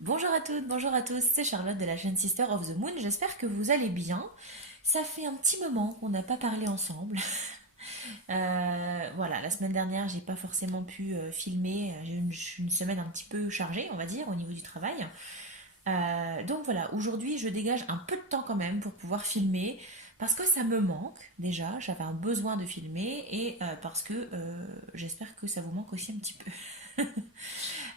Bonjour à toutes, bonjour à tous, c'est Charlotte de la chaîne Sister of the Moon. J'espère que vous allez bien. Ça fait un petit moment qu'on n'a pas parlé ensemble. Voilà, la semaine dernière, j'ai pas forcément pu filmer. J'ai eu une semaine un petit peu chargée, on va dire, au niveau du travail. Donc voilà, aujourd'hui, je dégage un peu de temps quand même pour pouvoir filmer. Parce que ça me manque déjà, j'avais un besoin de filmer et parce que j'espère que ça vous manque aussi un petit peu.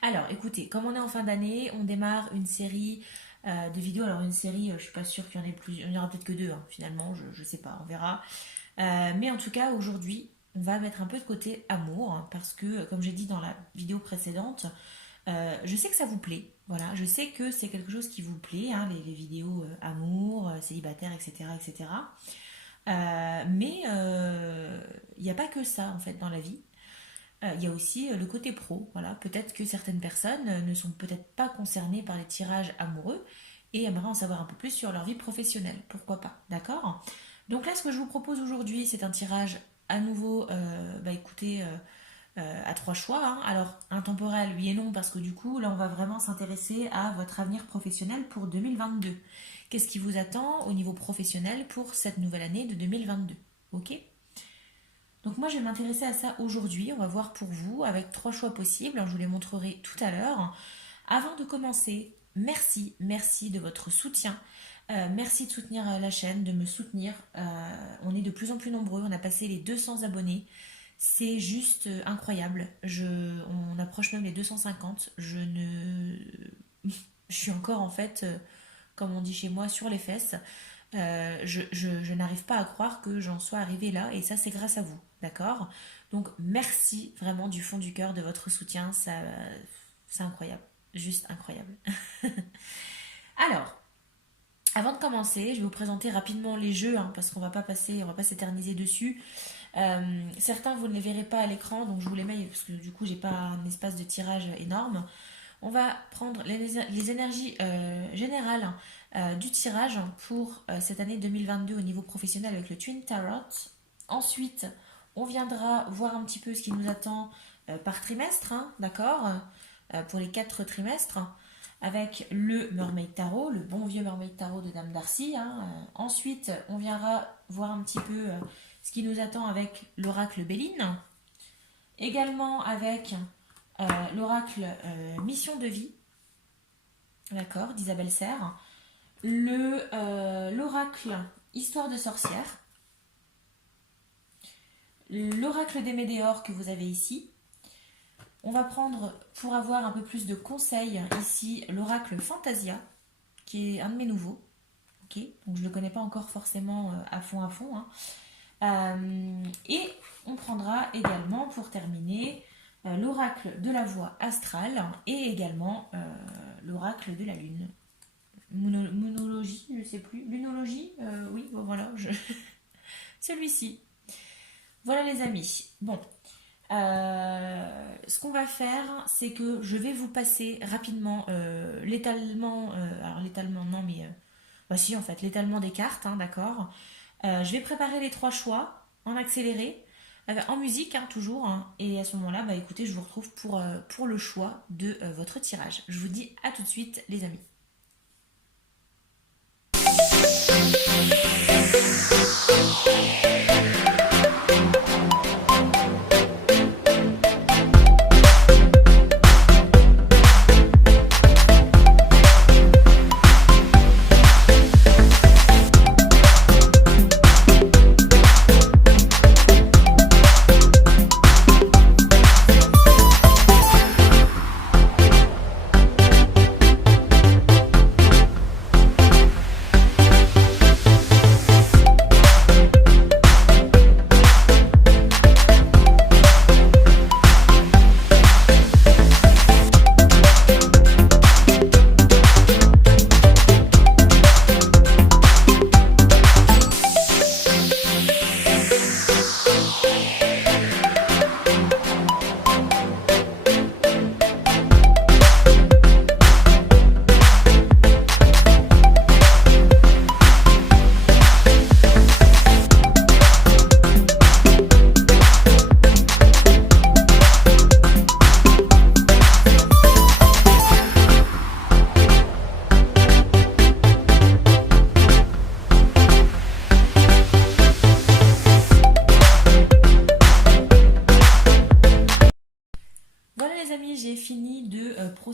Alors, écoutez, comme on est en fin d'année, on démarre une série de vidéos. Alors, une série, je suis pas sûre qu'il y en ait plus. Il y en aura peut-être que deux, hein, finalement, je sais pas, on verra. Mais en tout cas, aujourd'hui, on va mettre un peu de côté amour, hein, parce que, comme j'ai dit dans la vidéo précédente, je sais que ça vous plaît. Voilà, je sais que c'est quelque chose qui vous plaît, hein, les vidéos amour, célibataire, etc., etc. Mais il n'y a pas que ça, en fait, dans la vie. Il y a aussi le côté pro. Voilà, peut-être que certaines personnes ne sont peut-être pas concernées par les tirages amoureux et aimeraient en savoir un peu plus sur leur vie professionnelle. Pourquoi pas, d'accord? Donc là, ce que je vous propose aujourd'hui, c'est un tirage à nouveau, écoutez, à trois choix, hein. Alors, intemporel, oui et non, parce que du coup, là, on va vraiment s'intéresser à votre avenir professionnel pour 2022. Qu'est-ce qui vous attend au niveau professionnel pour cette nouvelle année de 2022? Ok? Donc moi je vais m'intéresser à ça aujourd'hui, on va voir pour vous avec trois choix possibles, alors, je vous les montrerai tout à l'heure. Avant de commencer, merci de votre soutien. Merci de soutenir la chaîne, de me soutenir. On est de plus en plus nombreux, on a passé les 200 abonnés. C'est juste incroyable. On approche même les 250. Je suis encore en fait, comme on dit chez moi, sur les fesses. Je n'arrive pas à croire que j'en sois arrivée là et ça c'est grâce à vous, d'accord? Donc merci vraiment du fond du cœur de votre soutien, ça c'est incroyable, juste incroyable. Alors, avant de commencer, je vais vous présenter rapidement les jeux, hein, parce on va pas s'éterniser dessus. Certains vous ne les verrez pas à l'écran, donc je vous les mets parce que du coup j'ai pas un espace de tirage énorme. On va prendre les énergies générales du tirage pour cette année 2022 au niveau professionnel avec le Twin Tarot. Ensuite, on viendra voir un petit peu ce qui nous attend par trimestre, hein, d'accord, pour les 4 trimestres, avec le Mermaid Tarot, le bon vieux Mermaid Tarot de Dame Darcy, hein. Ensuite, on viendra voir un petit peu ce qui nous attend avec l'oracle Béline, également avec l'oracle Mission de vie, d'accord, d'Isabelle Serre, l'oracle Histoire de sorcière, l'oracle des Médéors que vous avez ici. On va prendre, pour avoir un peu plus de conseils, ici l'oracle Fantasia, qui est un de mes nouveaux. Ok, donc je ne le connais pas encore forcément à fond, hein. Et on prendra également, pour terminer, l'oracle de la voie astrale et également l'oracle de la lune. Monologie, je ne sais plus. Lunologie, oui, bon, voilà, celui-ci. Voilà les amis. Bon, ce qu'on va faire, c'est que je vais vous passer rapidement l'étalement, alors l'étalement non mais, bah si en fait, l'étalement des cartes, hein, d'accord. Je vais préparer les trois choix en accéléré, en musique, hein, toujours, hein, et à ce moment-là, bah écoutez, je vous retrouve pour le choix de votre tirage. Je vous dis à tout de suite les amis.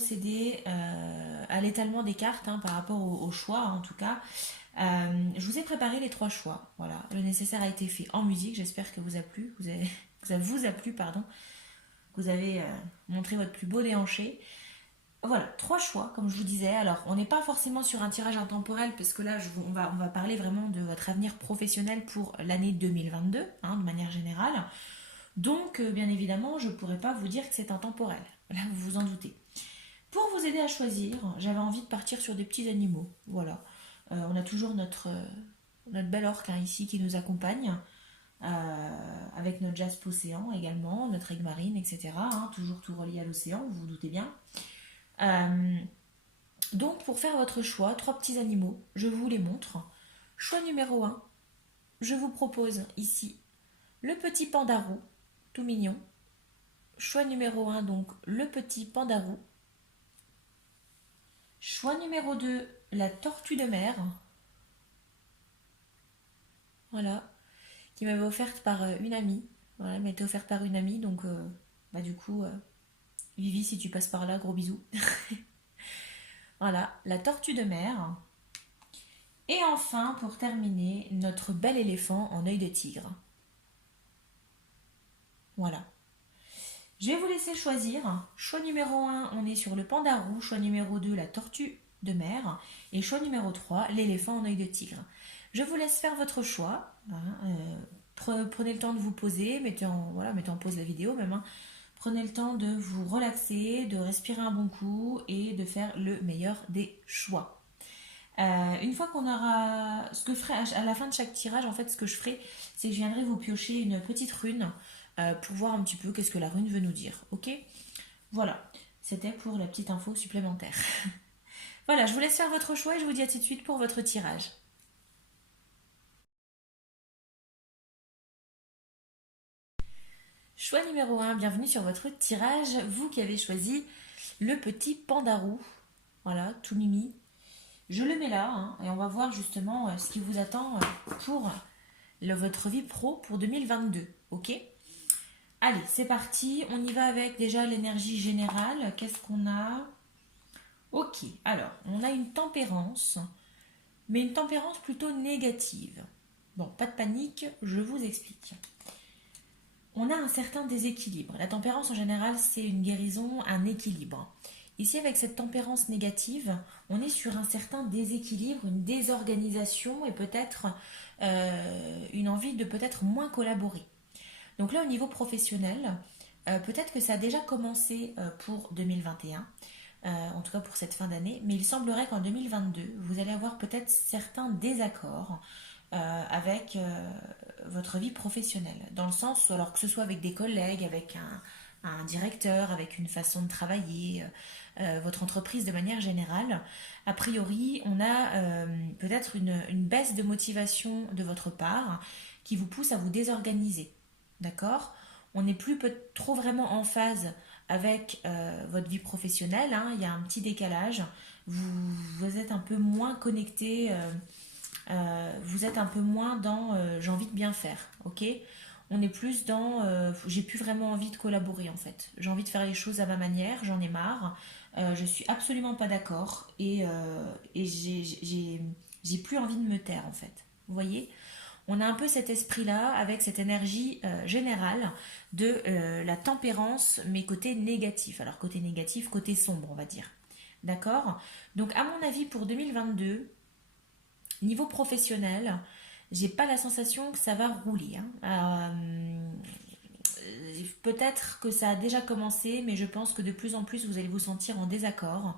procéder à l'étalement des cartes hein, par rapport au choix en tout cas. Je vous ai préparé les 3 choix. Voilà, le nécessaire a été fait en musique. J'espère que vous a plu. Vous a plu, pardon. Vous avez montré votre plus beau déhanché. Voilà, 3 choix, comme je vous disais. Alors, on n'est pas forcément sur un tirage intemporel, parce que là, on va parler vraiment de votre avenir professionnel pour l'année 2022, hein, de manière générale. Donc, bien évidemment, je ne pourrais pas vous dire que c'est intemporel. Là, vous vous en doutez. Pour vous aider à choisir, j'avais envie de partir sur des petits animaux. Voilà. On a toujours notre belle orque hein, ici qui nous accompagne, avec notre jaspe océan également, notre aigle marine, etc. hein, toujours tout relié à l'océan, vous vous doutez bien. Euh, donc, pour faire votre choix, 3 petits animaux, je vous les montre. Choix numéro 1, je vous propose ici le petit pandarou, tout mignon. Choix numéro 1, donc le petit pandarou. Choix numéro 2, la tortue de mer. Voilà, qui m'avait offerte par une amie. Voilà, elle m'a été offerte par une amie, donc du coup, Vivi, si tu passes par là, gros bisous. Voilà, la tortue de mer. Et enfin, pour terminer, notre bel éléphant en œil de tigre. Voilà. Je vais vous laisser choisir. Choix numéro 1, on est sur le pandarou. Choix numéro 2, la tortue de mer. Et choix numéro 3, l'éléphant en œil de tigre. Je vous laisse faire votre choix. Prenez le temps de vous poser. Mettez en pause la vidéo même. Hein. Prenez le temps de vous relaxer, de respirer un bon coup et de faire le meilleur des choix. Une fois qu'on aura... Ce que je ferai à la fin de chaque tirage, en fait, ce que je ferai, c'est que je viendrai vous piocher une petite rune pour voir un petit peu qu'est-ce que la rune veut nous dire. Ok? Voilà. C'était pour la petite info supplémentaire. Voilà, je vous laisse faire votre choix et je vous dis à tout de suite pour votre tirage. Choix numéro 1, bienvenue sur votre tirage. Vous qui avez choisi le petit pandarou. Voilà, tout mimi. Je le mets là hein, et on va voir justement ce qui vous attend pour votre vie pro pour 2022. Ok? Allez, c'est parti. On y va avec déjà l'énergie générale. Qu'est-ce qu'on a? Ok, alors, on a une tempérance, mais une tempérance plutôt négative. Bon, pas de panique, je vous explique. On a un certain déséquilibre. La tempérance en général, c'est une guérison, un équilibre. Ici, avec cette tempérance négative, on est sur un certain déséquilibre, une désorganisation et peut-être une envie de peut-être moins collaborer. Donc là, au niveau professionnel, peut-être que ça a déjà commencé pour 2021, en tout cas pour cette fin d'année, mais il semblerait qu'en 2022, vous allez avoir peut-être certains désaccords avec votre vie professionnelle, dans le sens, alors que ce soit avec des collègues, avec un directeur, avec une façon de travailler, votre entreprise de manière générale, a priori, on a peut-être une baisse de motivation de votre part qui vous pousse à vous désorganiser. D'accord? On n'est plus trop vraiment en phase avec votre vie professionnelle, hein, il y a un petit décalage, vous êtes un peu moins connecté, vous êtes un peu moins dans j'ai envie de bien faire, ok? On est plus dans j'ai plus vraiment envie de collaborer en fait. J'ai envie de faire les choses à ma manière, j'en ai marre, je suis absolument pas d'accord et j'ai plus envie de me taire en fait. Vous voyez? On a un peu cet esprit-là avec cette énergie générale de la tempérance, mais côté négatif. Alors côté négatif, côté sombre, on va dire. D'accord? Donc à mon avis, pour 2022, niveau professionnel, j'ai pas la sensation que ça va rouler. Hein. Peut-être que ça a déjà commencé, mais je pense que de plus en plus, vous allez vous sentir en désaccord.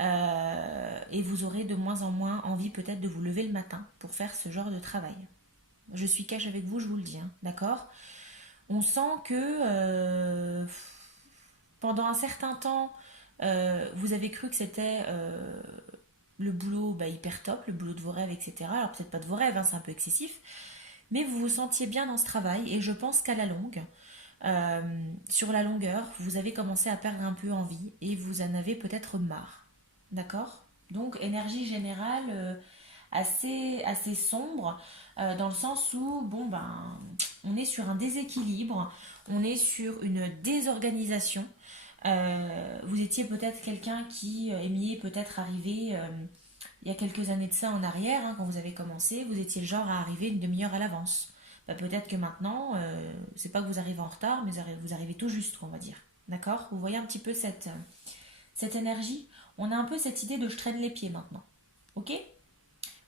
Et vous aurez de moins en moins envie peut-être de vous lever le matin pour faire ce genre de travail. Je suis cash avec vous, je vous le dis, hein, d'accord? On sent que pendant un certain temps, vous avez cru que c'était le boulot hyper top, le boulot de vos rêves, etc. Alors peut-être pas de vos rêves, hein, c'est un peu excessif, mais vous vous sentiez bien dans ce travail et je pense qu'à la longue, euh, sur la longueur, vous avez commencé à perdre un peu envie et vous en avez peut-être marre. D'accord? Donc énergie générale assez sombre dans le sens où on est sur un déséquilibre, on est sur une désorganisation Vous étiez peut-être quelqu'un qui aimiez peut-être arriver il y a quelques années de ça en arrière, hein, quand vous avez commencé, vous étiez le genre à arriver une demi-heure à l'avance. Bah, peut-être que maintenant, c'est pas que vous arrivez en retard, mais vous arrivez tout juste, on va dire. D'accord? Vous voyez un petit peu cette énergie? On a un peu cette idée de je traîne les pieds maintenant. Ok?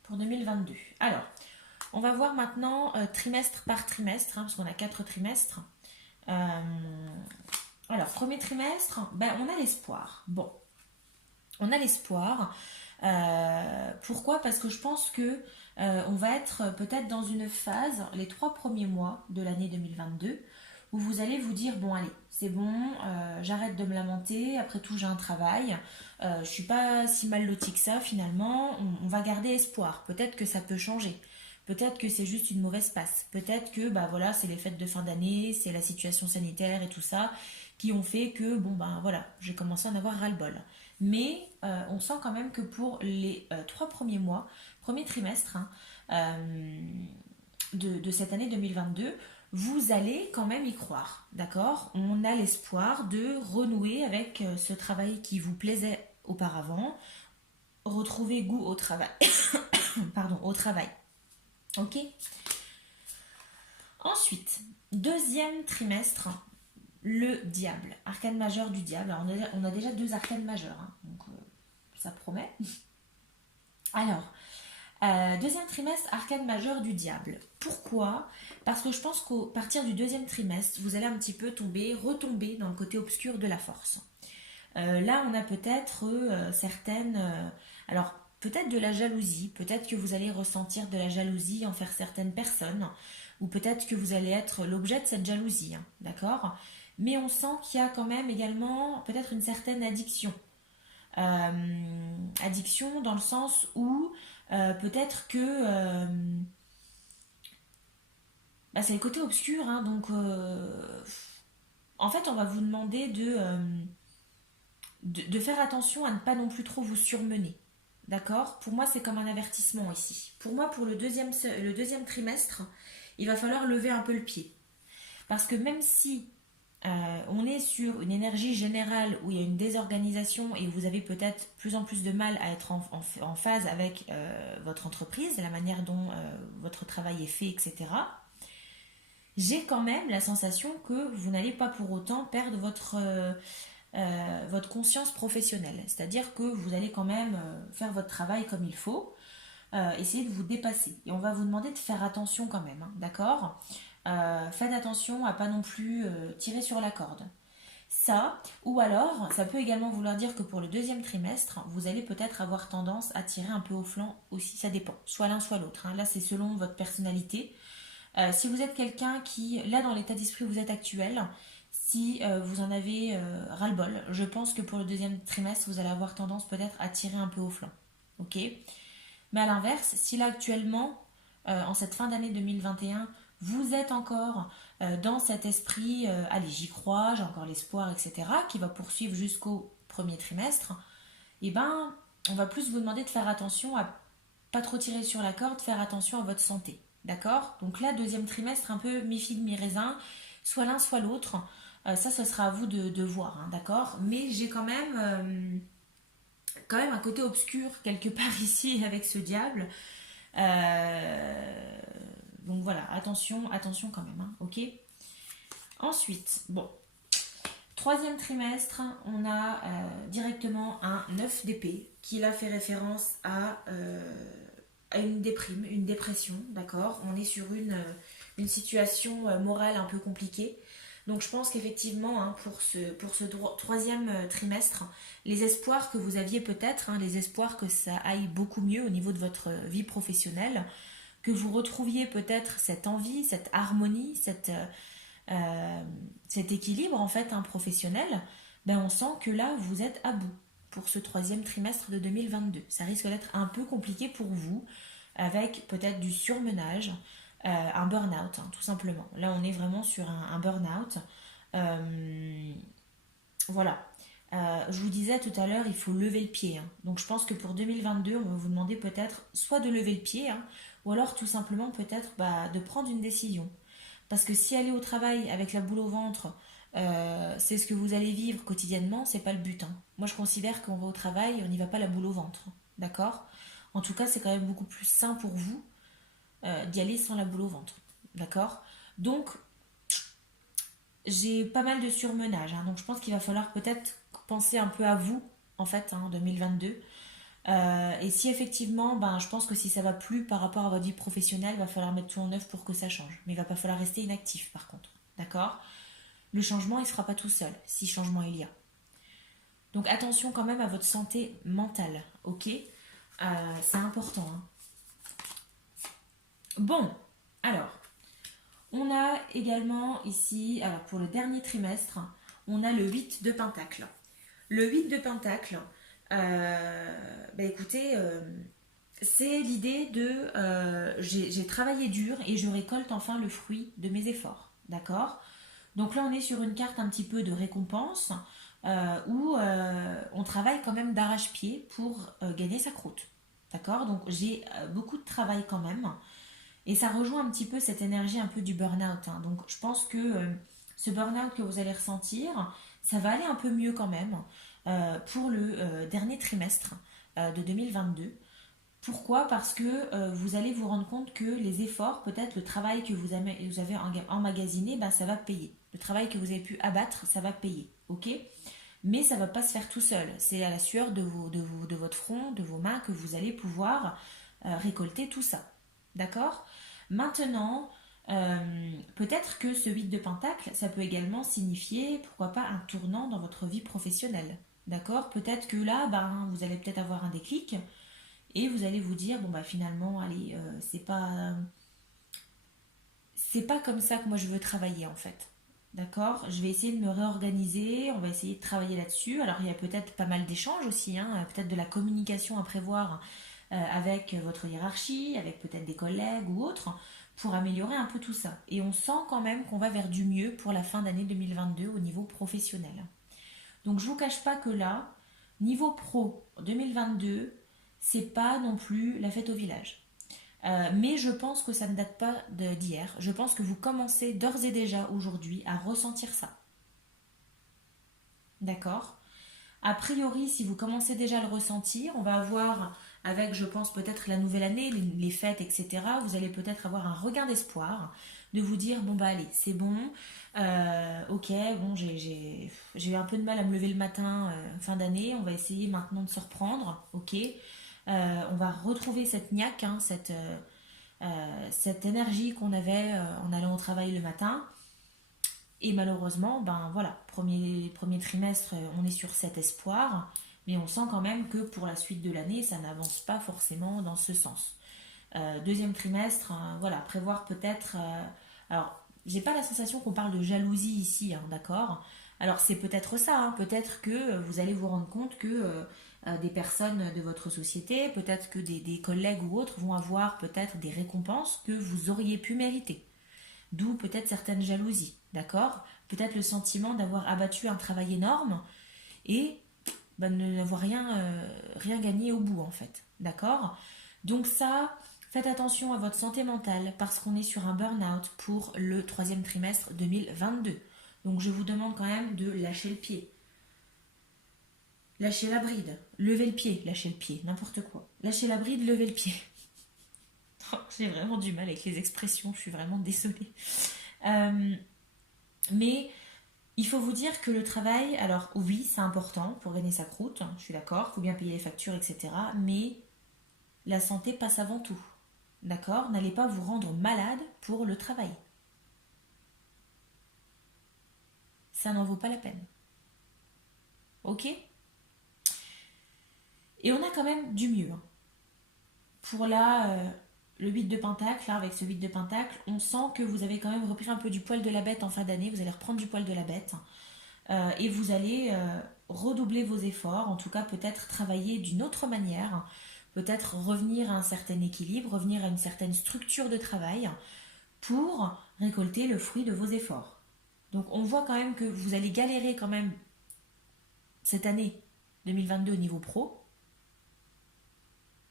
Pour 2022. Alors, on va voir maintenant trimestre par trimestre, hein, parce qu'on a 4 trimestres. Euh, alors, premier trimestre, ben, on a l'espoir. Bon, on a l'espoir. Pourquoi? Parce que je pense que on va être peut-être dans une phase, les 3 premiers mois de l'année 2022, où vous allez vous dire, bon allez, c'est bon, j'arrête de me lamenter, après tout j'ai un travail, je suis pas si mal lotie que ça finalement, on va garder espoir, peut-être que ça peut changer. Peut-être que c'est juste une mauvaise passe. Peut-être que bah voilà, c'est les fêtes de fin d'année, c'est la situation sanitaire et tout ça qui ont fait que bon ben voilà, j'ai commencé à en avoir ras-le-bol. Mais on sent quand même que pour les 3 premiers mois, premier trimestre, hein, de cette année 2022, vous allez quand même y croire, d'accord? On a l'espoir de renouer avec ce travail qui vous plaisait auparavant, retrouver goût au travail, pardon, au travail. Ok. Ensuite, deuxième trimestre, le diable, arcane majeur du diable. Alors, on a déjà 2 arcanes majeures, hein, donc ça promet. Alors, deuxième trimestre, arcane majeur du diable. Pourquoi? Parce que je pense qu'au partir du deuxième trimestre, vous allez un petit peu retomber dans le côté obscur de la force. Là, on a peut-être certaines... alors, peut-être de la jalousie, peut-être que vous allez ressentir de la jalousie envers certaines personnes, ou peut-être que vous allez être l'objet de cette jalousie, hein, d'accord? Mais on sent qu'il y a quand même également peut-être une certaine addiction. Addiction dans le sens où peut-être que... bah, c'est le côté obscur, hein, donc... en fait, on va vous demander de faire attention à ne pas non plus trop vous surmener. D'accord? Pour moi, c'est comme un avertissement ici. Pour moi, pour le deuxième trimestre, il va falloir lever un peu le pied. Parce que même si on est sur une énergie générale où il y a une désorganisation et vous avez peut-être plus en plus de mal à être en phase avec votre entreprise, la manière dont votre travail est fait, etc., j'ai quand même la sensation que vous n'allez pas pour autant perdre votre conscience professionnelle. C'est-à-dire que vous allez quand même faire votre travail comme il faut, essayer de vous dépasser. Et on va vous demander de faire attention quand même, hein, d'accord? Faites attention à pas non plus tirer sur la corde. Ça, ou alors, ça peut également vouloir dire que pour le deuxième trimestre, vous allez peut-être avoir tendance à tirer un peu au flanc aussi, ça dépend, soit l'un soit l'autre, hein. Là, c'est selon votre personnalité. Si vous êtes quelqu'un qui, là dans l'état d'esprit où vous êtes actuel, si vous en avez ras-le-bol, je pense que pour le deuxième trimestre, vous allez avoir tendance peut-être à tirer un peu au flanc. Ok? Mais à l'inverse, si là actuellement, en cette fin d'année 2021, vous êtes encore dans cet esprit, allez, j'y crois, j'ai encore l'espoir, etc., qui va poursuivre jusqu'au premier trimestre, et ben, on va plus vous demander de faire attention à pas trop tirer sur la corde, faire attention à votre santé. D'accord? Donc là, deuxième trimestre, un peu mi-figue, mi-raisin, soit l'un, soit l'autre. Ça, ce sera à vous de voir, hein, d'accord? Mais j'ai quand même un côté obscur quelque part ici avec ce diable. Euh, donc voilà, attention, attention quand même, hein, ok? Ensuite, bon, troisième trimestre, on a directement un 9 d'épée qui là fait référence à une déprime, une dépression, d'accord? On est sur une situation morale un peu compliquée. Donc je pense qu'effectivement, hein, pour ce troisième trimestre, les espoirs que vous aviez peut-être, hein, les espoirs que ça aille beaucoup mieux au niveau de votre vie professionnelle, que vous retrouviez peut-être cette envie, cette harmonie, cet équilibre en fait, hein, professionnel, ben on sent que là vous êtes à bout pour ce troisième trimestre de 2022. Ça risque d'être un peu compliqué pour vous, avec peut-être du surmenage, un burn-out, hein, tout simplement. Là on est vraiment sur un burn-out. Euh, voilà. Je vous disais tout à l'heure, il faut lever le pied, hein. Donc je pense que pour 2022, on va vous demander peut-être soit de lever le pied, hein, ou alors tout simplement peut-être bah, de prendre une décision. Parce que si aller au travail avec la boule au ventre, c'est ce que vous allez vivre quotidiennement, c'est pas le but, hein. Moi, je considère qu'on va au travail, on n'y va pas la boule au ventre, d'accord? En tout cas, c'est quand même beaucoup plus sain pour vous d'y aller sans la boule au ventre, d'accord? Donc, j'ai pas mal de surmenage, hein. Donc je pense qu'il va falloir peut-être penser un peu à vous, en fait, hein, en 2022. Et si effectivement, ben, je pense que si ça va plus par rapport à votre vie professionnelle, il va falloir mettre tout en œuvre pour que ça change. Mais il va pas falloir rester inactif, par contre, d'accord? Le changement, il ne se fera pas tout seul, si changement il y a. Donc attention quand même à votre santé mentale, ok? C'est important, hein. Bon, alors, on a également ici, alors pour le dernier trimestre, on a le 8 de Pentacle. Le 8 de Pentacle, écoutez, c'est l'idée de j'ai travaillé dur et je récolte enfin le fruit de mes efforts. D'accord? Donc là, on est sur une carte un petit peu de récompense où on travaille quand même d'arrache-pied pour gagner sa croûte. D'accord? Donc j'ai beaucoup de travail quand même. Et ça rejoint un petit peu cette énergie un peu du burn-out, hein. Donc je pense que ce burn-out que vous allez ressentir, ça va aller un peu mieux quand même pour le dernier trimestre de 2022. Pourquoi? Parce que vous allez vous rendre compte que les efforts, peut-être le travail que vous avez emmagasiné, ben, ça va payer. Le travail que vous avez pu abattre, ça va payer. Ok? Mais ça ne va pas se faire tout seul. C'est à la sueur de votre front, de vos mains, que vous allez pouvoir récolter tout ça. D'accord? Maintenant, peut-être que ce 8 de Pentacle, ça peut également signifier, pourquoi pas, un tournant dans votre vie professionnelle. D'accord? Peut-être que là, ben, vous allez peut-être avoir un déclic et vous allez vous dire, bon, bah finalement, allez, c'est pas comme ça que moi je veux travailler en fait. D'accord? Je vais essayer de me réorganiser, on va essayer de travailler là-dessus. Alors il y a peut-être pas mal d'échanges aussi, hein, peut-être de la communication à prévoir avec votre hiérarchie, avec peut-être des collègues ou autres, pour améliorer un peu tout ça. Et on sent quand même qu'on va vers du mieux pour la fin d'année 2022 au niveau professionnel. Donc je vous cache pas que là, niveau pro 2022, c'est pas non plus la fête au village. Mais je pense que ça ne date pas d'hier. Je pense que vous commencez d'ores et déjà aujourd'hui à ressentir ça. D'accord? A priori, si vous commencez déjà à le ressentir, on va avoir, avec, je pense, peut-être la nouvelle année, les fêtes, etc., vous allez peut-être avoir un regain d'espoir, de vous dire, bon, bah allez, c'est bon, ok, bon, j'ai eu un peu de mal à me lever le matin, fin d'année, on va essayer maintenant de se reprendre, ok. On va retrouver cette niaque, hein, cette énergie qu'on avait en allant au travail le matin. Et malheureusement, ben voilà, premier trimestre, on est sur cet espoir, mais on sent quand même que pour la suite de l'année, ça n'avance pas forcément dans ce sens. Deuxième trimestre, voilà, prévoir peut-être. Alors, j'ai pas la sensation qu'on parle de jalousie ici, hein, d'accord? Alors, c'est peut-être ça, hein, peut-être que vous allez vous rendre compte que des personnes de votre société, peut-être que des collègues ou autres vont avoir peut-être des récompenses que vous auriez pu mériter. D'où peut-être certaines jalousies, d'accord? Peut-être le sentiment d'avoir abattu un travail énorme et bah, ne n'avoir rien gagné au bout, en fait, d'accord? Donc ça, faites attention à votre santé mentale parce qu'on est sur un burn-out pour le troisième trimestre 2022. Donc je vous demande quand même de lâcher le pied. Lâcher la bride, lever le pied, lâcher le pied, n'importe quoi. Lâcher la bride, lever le pied. J'ai vraiment du mal avec les expressions, je suis vraiment désolée. Euh, mais il faut vous dire que le travail, alors oui, c'est important pour gagner sa croûte, je suis d'accord, il faut bien payer les factures, etc. Mais la santé passe avant tout. D'accord? N'allez pas vous rendre malade pour le travail. Ça n'en vaut pas la peine. Ok? Et on a quand même du mieux, hein. Pour le 8 de Pentacle, là, avec ce 8 de Pentacle, on sent que vous avez quand même repris un peu du poil de la bête en fin d'année. Vous allez reprendre du poil de la bête. Et vous allez redoubler vos efforts, en tout cas peut-être travailler d'une autre manière, peut-être revenir à un certain équilibre, revenir à une certaine structure de travail pour récolter le fruit de vos efforts. Donc on voit quand même que vous allez galérer quand même cette année 2022 au niveau pro,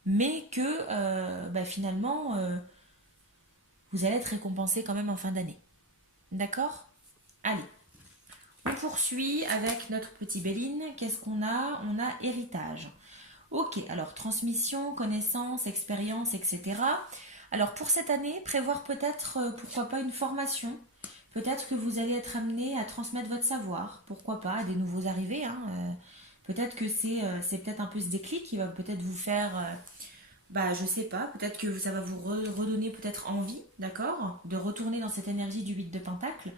mais que finalement vous allez être récompensé quand même en fin d'année. D'accord? Allez, On poursuit avec notre petit Béline. Qu'est-ce qu'on a? On a héritage. Ok, alors transmission, connaissance, expérience, etc. Alors pour cette année, prévoir peut-être, pourquoi pas, une formation. Peut-être que vous allez être amené à transmettre votre savoir. Pourquoi pas, à des nouveaux arrivés, hein. Peut-être que c'est peut-être un peu ce déclic qui va peut-être vous faire, je sais pas, peut-être que ça va vous redonner peut-être envie, d'accord, de retourner dans cette énergie du 8 de Pentacle.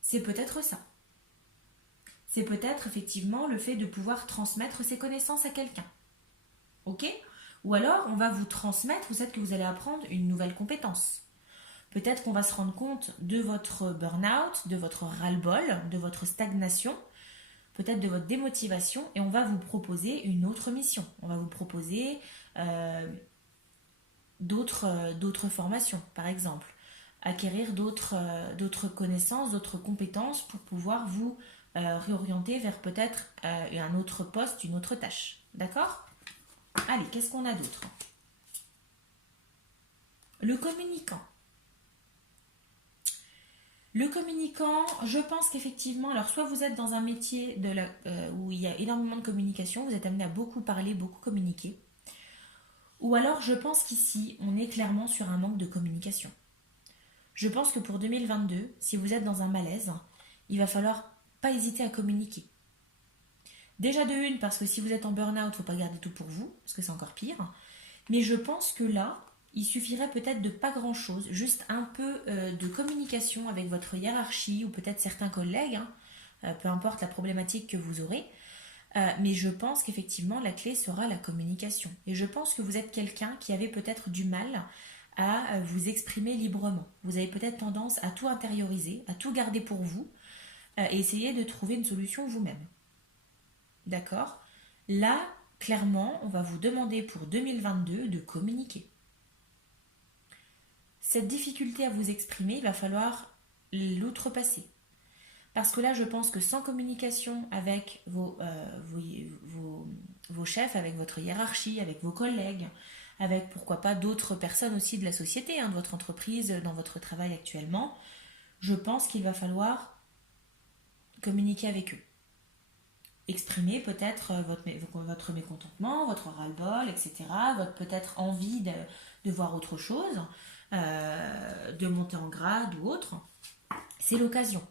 C'est peut-être ça. C'est peut-être effectivement le fait de pouvoir transmettre ses connaissances à quelqu'un. Ok? Ou alors, on va vous transmettre, peut-être que vous allez apprendre une nouvelle compétence. Peut-être qu'on va se rendre compte de votre burn-out, de votre ras-le-bol, de votre stagnation, peut-être de votre démotivation, et on va vous proposer une autre mission. On va vous proposer euh, d'autres formations, par exemple. Acquérir d'autres connaissances, d'autres compétences pour pouvoir vous réorienter vers peut-être un autre poste, une autre tâche. D'accord? Allez, qu'est-ce qu'on a d'autre? Le communicant. Le communicant, je pense qu'effectivement, alors soit vous êtes dans un métier où il y a énormément de communication, vous êtes amené à beaucoup parler, beaucoup communiquer, ou alors je pense qu'ici, on est clairement sur un manque de communication. Je pense que pour 2022, si vous êtes dans un malaise, il va falloir pas hésiter à communiquer. Déjà de une, parce que si vous êtes en burn-out, il ne faut pas garder tout pour vous, parce que c'est encore pire. Mais je pense que là, il suffirait peut-être de pas grand-chose, juste un peu de communication avec votre hiérarchie ou peut-être certains collègues, hein, peu importe la problématique que vous aurez. Mais je pense qu'effectivement, la clé sera la communication. Et je pense que vous êtes quelqu'un qui avait peut-être du mal à vous exprimer librement. Vous avez peut-être tendance à tout intérioriser, à tout garder pour vous, et essayer de trouver une solution vous-même. D'accord? Là, clairement, on va vous demander pour 2022 de communiquer. Cette difficulté à vous exprimer, il va falloir l'outrepasser. Parce que là, je pense que sans communication avec vos chefs, avec votre hiérarchie, avec vos collègues, avec pourquoi pas d'autres personnes aussi de la société, hein, de votre entreprise, dans votre travail actuellement, je pense qu'il va falloir communiquer avec eux. Exprimer peut-être votre mécontentement, votre ras-le-bol, etc., votre peut-être envie de voir autre chose, de monter en grade ou autre. C'est l'occasion.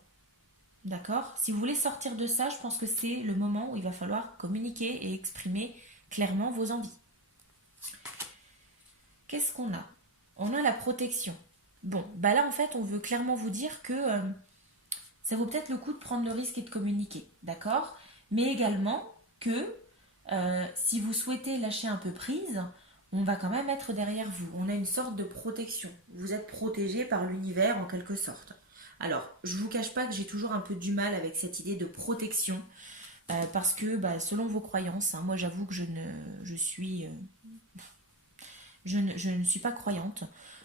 D'accord? Si vous voulez sortir de ça, je pense que c'est le moment où il va falloir communiquer et exprimer clairement vos envies. Qu'est-ce qu'on a? On a la protection. Bon, là en fait, on veut clairement vous dire que ça vaut peut-être le coup de prendre le risque et de communiquer. D'accord? Mais également que si vous souhaitez lâcher un peu prise, on va quand même être derrière vous. On a une sorte de protection. Vous êtes protégé par l'univers en quelque sorte. Alors, je ne vous cache pas que j'ai toujours un peu du mal avec cette idée de protection, parce que selon vos croyances, hein, moi j'avoue que je ne suis pas croyante.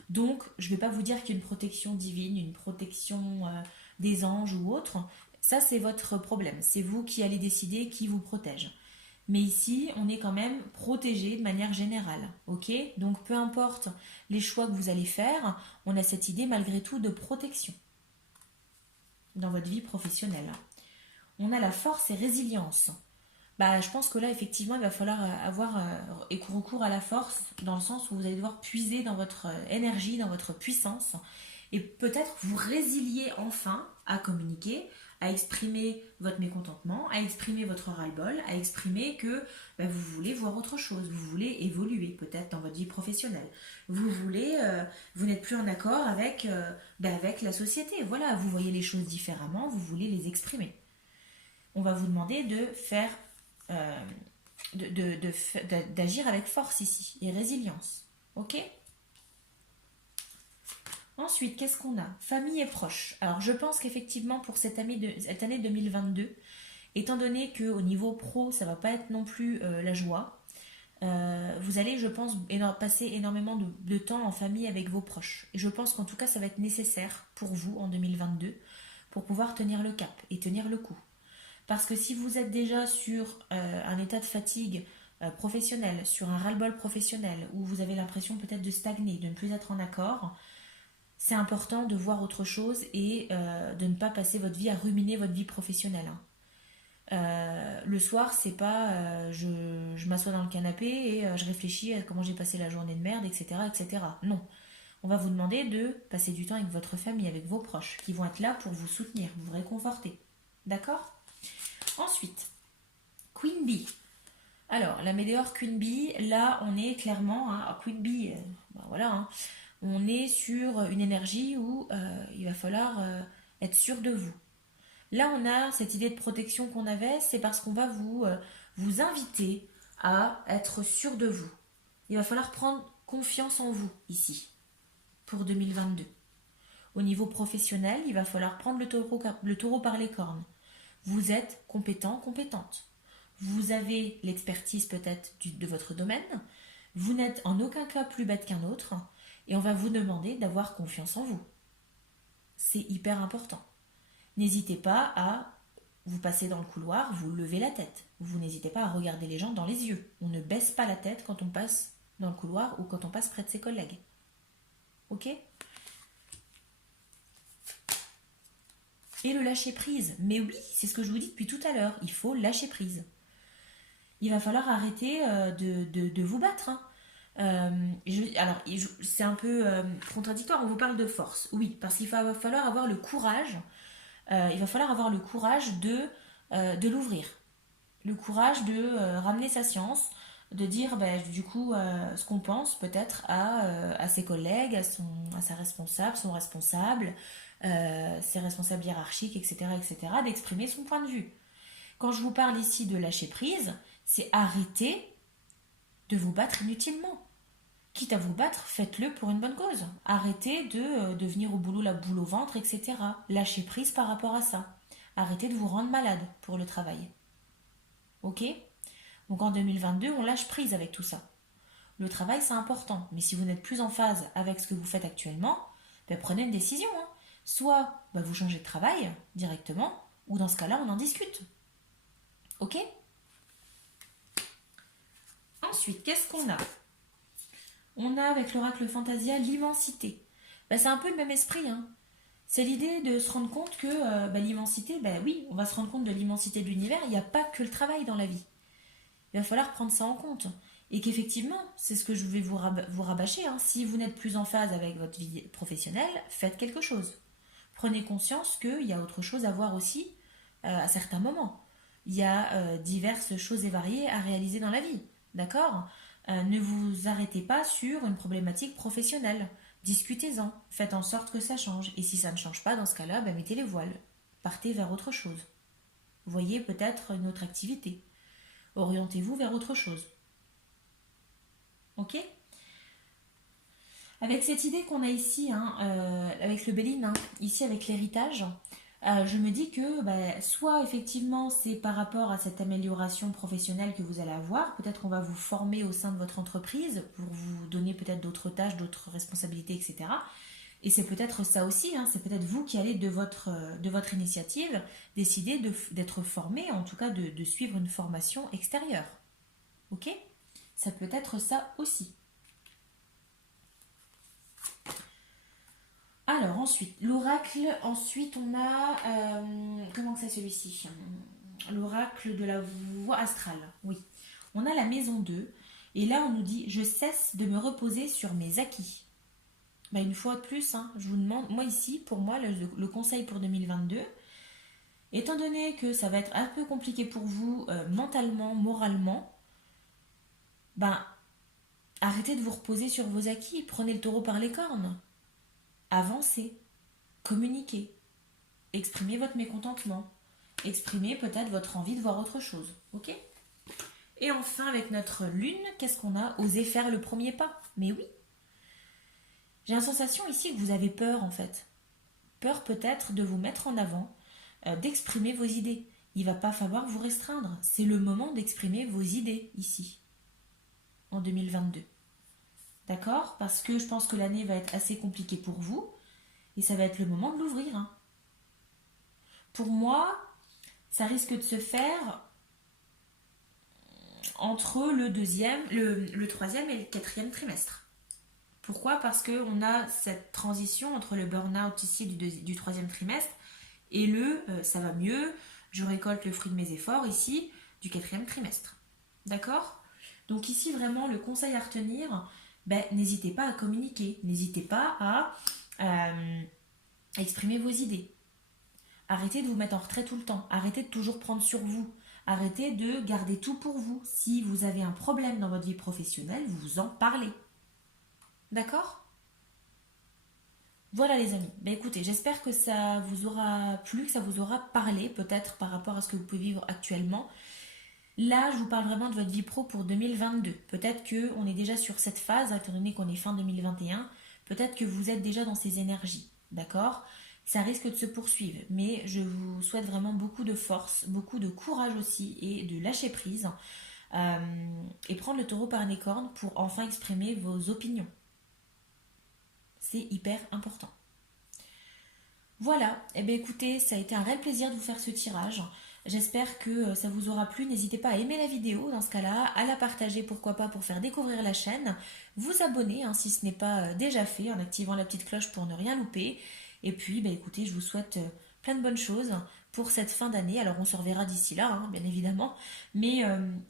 Donc, je ne vais pas vous dire qu'il y a une protection divine, une protection des anges ou autre. Ça, c'est votre problème. C'est vous qui allez décider qui vous protège. Mais ici, on est quand même protégé de manière générale. Ok? Donc, peu importe les choix que vous allez faire, on a cette idée malgré tout de protection dans votre vie professionnelle. On a la force et résilience. Je pense que là, effectivement, il va falloir avoir recours à la force, dans le sens où vous allez devoir puiser dans votre énergie, dans votre puissance, et peut-être vous résilier enfin à communiquer, à exprimer votre mécontentement, à exprimer votre ras-le-bol, à exprimer que vous voulez voir autre chose, vous voulez évoluer peut-être dans votre vie professionnelle. Vous n'êtes plus en accord avec la société. Voilà, vous voyez les choses différemment, vous voulez les exprimer. On va vous demander de faire d'agir avec force ici et résilience. Ok? Ensuite, qu'est-ce qu'on a? Famille et proches. Alors, je pense qu'effectivement, pour cette année 2022, étant donné qu'au niveau pro, ça va pas être non plus la joie, vous allez, je pense, passer énormément de temps en famille avec vos proches. Et je pense qu'en tout cas, ça va être nécessaire pour vous en 2022 pour pouvoir tenir le cap et tenir le coup. Parce que si vous êtes déjà sur un état de fatigue professionnelle, sur un ras-le-bol professionnel, où vous avez l'impression peut-être de stagner, de ne plus être en accord, c'est important de voir autre chose et de ne pas passer votre vie à ruminer votre vie professionnelle, hein. Le soir, c'est pas je m'assois dans le canapé et je réfléchis à comment j'ai passé la journée de merde, etc., etc. Non. On va vous demander de passer du temps avec votre famille, avec vos proches, qui vont être là pour vous soutenir, vous réconforter. D'accord? Ensuite, Queen Bee. Alors, la météore Queen Bee, là, on est clairement, hein, Queen Bee, ben voilà, hein, on est sur une énergie où il va falloir être sûr de vous. Là, on a cette idée de protection qu'on avait, c'est parce qu'on va vous inviter à être sûr de vous. Il va falloir prendre confiance en vous ici, pour 2022. Au niveau professionnel, il va falloir prendre le taureau par les cornes. Vous êtes compétent, compétente. Vous avez l'expertise peut-être de votre domaine. Vous n'êtes en aucun cas plus bête qu'un autre. Et on va vous demander d'avoir confiance en vous. C'est hyper important. N'hésitez pas à vous passer dans le couloir, vous levez la tête. Vous n'hésitez pas à regarder les gens dans les yeux. On ne baisse pas la tête quand on passe dans le couloir ou quand on passe près de ses collègues. Ok? Et le lâcher prise. Mais oui, c'est ce que je vous dis depuis tout à l'heure. Il faut lâcher prise. Il va falloir arrêter de vous battre, hein. C'est un peu contradictoire. On vous parle de force. Oui, parce qu'il va falloir avoir le courage. Il va falloir avoir le courage de l'ouvrir. Le courage de ramener sa science, de dire du coup ce qu'on pense peut-être à ses collègues, à sa responsable, son responsable, ses responsables hiérarchiques, etc., etc., d'exprimer son point de vue. Quand je vous parle ici de lâcher prise, c'est arrêter de vous battre inutilement. Quitte à vous battre, faites-le pour une bonne cause. Arrêtez de venir au boulot la boule au ventre, etc. Lâchez prise par rapport à ça. Arrêtez de vous rendre malade pour le travail. Ok? Donc en 2022, on lâche prise avec tout ça. Le travail, c'est important. Mais si vous n'êtes plus en phase avec ce que vous faites actuellement, prenez une décision, hein. Soit vous changez de travail directement, ou dans ce cas-là, on en discute. Ok? Ensuite, qu'est-ce qu'on a? On a avec l'oracle Fantasia l'immensité. C'est un peu le même esprit, hein. C'est l'idée de se rendre compte que l'immensité, oui, on va se rendre compte de l'immensité de l'univers, il n'y a pas que le travail dans la vie. Il va falloir prendre ça en compte. Et qu'effectivement, c'est ce que je vais vous rabâcher, hein. Si vous n'êtes plus en phase avec votre vie professionnelle, faites quelque chose. Prenez conscience qu'il y a autre chose à voir aussi à certains moments. Il y a diverses choses et variées à réaliser dans la vie. D'accord? Ne vous arrêtez pas sur une problématique professionnelle. Discutez-en. Faites en sorte que ça change. Et si ça ne change pas, dans ce cas-là, mettez les voiles. Partez vers autre chose. Voyez peut-être une autre activité. Orientez-vous vers autre chose. Ok? Avec cette idée qu'on a ici, hein, avec le Béline, hein, ici avec l'héritage, je me dis que soit effectivement c'est par rapport à cette amélioration professionnelle que vous allez avoir, peut-être qu'on va vous former au sein de votre entreprise pour vous donner peut-être d'autres tâches, d'autres responsabilités, etc. Et c'est peut-être ça aussi, hein, c'est peut-être vous qui allez de votre initiative décider d'être formé, en tout cas de suivre une formation extérieure. Ok? Ça peut être ça aussi. Alors ensuite, l'oracle, ensuite on a, comment que c'est celui-ci? L'oracle de la voie astrale, oui. On a la maison 2, et là on nous dit, je cesse de me reposer sur mes acquis. Une fois de plus, hein, je vous demande, moi ici, pour moi, le conseil pour 2022, étant donné que ça va être un peu compliqué pour vous, mentalement, moralement, arrêtez de vous reposer sur vos acquis, prenez le taureau par les cornes. Avancez, communiquez, exprimez votre mécontentement, exprimez peut-être votre envie de voir autre chose, ok? Et enfin, avec notre lune, qu'est-ce qu'on a? Oser faire le premier pas. Mais oui, j'ai la sensation ici que vous avez peur en fait. Peur peut-être de vous mettre en avant, d'exprimer vos idées. Il ne va pas falloir vous restreindre. C'est le moment d'exprimer vos idées ici, en 2022. D'accord? Parce que je pense que l'année va être assez compliquée pour vous et ça va être le moment de l'ouvrir, hein. Pour moi, ça risque de se faire entre le troisième et le quatrième trimestre. Pourquoi? Parce qu'on a cette transition entre le burn-out ici du troisième trimestre et ça va mieux, je récolte le fruit de mes efforts ici du quatrième trimestre. D'accord? Donc ici vraiment le conseil à retenir, ben, n'hésitez pas à communiquer, n'hésitez pas à euh, exprimer vos idées. Arrêtez de vous mettre en retrait tout le temps, arrêtez de toujours prendre sur vous, arrêtez de garder tout pour vous. Si vous avez un problème dans votre vie professionnelle, vous en parlez. D'accord? Voilà les amis. Ben écoutez, j'espère que ça vous aura plu, que ça vous aura parlé peut-être par rapport à ce que vous pouvez vivre actuellement. Là, je vous parle vraiment de votre vie pro pour 2022. Peut-être que on est déjà sur cette phase, étant donné qu'on est fin 2021. Peut-être que vous êtes déjà dans ces énergies. D'accord? Ça risque de se poursuivre. Mais je vous souhaite vraiment beaucoup de force, beaucoup de courage aussi et de lâcher prise. Euh, et prendre le taureau par les cornes pour enfin exprimer vos opinions. C'est hyper important. Voilà, eh bien écoutez, ça a été un réel plaisir de vous faire ce tirage. J'espère que ça vous aura plu. N'hésitez pas à aimer la vidéo dans ce cas-là, à la partager pourquoi pas pour faire découvrir la chaîne, vous abonner hein, si ce n'est pas déjà fait en activant la petite cloche pour ne rien louper. Et puis bah, écoutez, je vous souhaite plein de bonnes choses pour cette fin d'année. Alors on se reverra d'ici là, hein, bien évidemment. Mais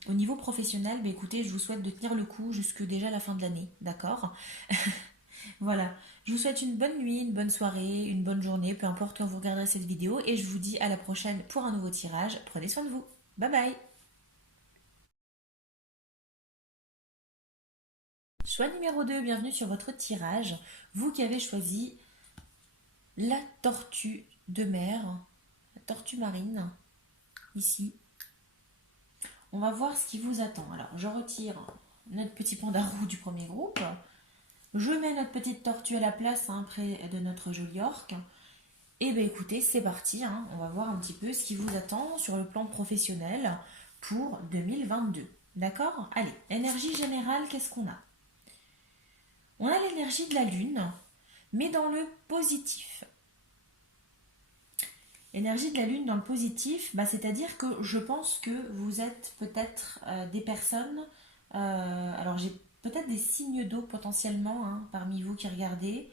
au niveau professionnel, bah, écoutez, je vous souhaite de tenir le coup jusque déjà la fin de l'année, d'accord? Voilà, je vous souhaite une bonne nuit, une bonne soirée, une bonne journée, peu importe quand vous regarderez cette vidéo, et je vous dis à la prochaine pour un nouveau tirage. Prenez soin de vous. Bye bye. Choix numéro 2, bienvenue sur votre tirage. Vous qui avez choisi la tortue de mer, la tortue marine, ici. On va voir ce qui vous attend. Alors, je retire notre petit panda roux du premier groupe. Je mets notre petite tortue à la place hein, près de notre joli orque. Et bien écoutez, c'est parti, hein. On va voir un petit peu ce qui vous attend sur le plan professionnel pour 2022. D'accord? Allez, énergie générale, qu'est-ce qu'on a? On a l'énergie de la Lune, mais dans le positif. Énergie de la Lune dans le positif, bah, c'est-à-dire que je pense que vous êtes peut-être des personnes, alors j'ai peut-être des signes d'eau potentiellement hein, parmi vous qui regardez,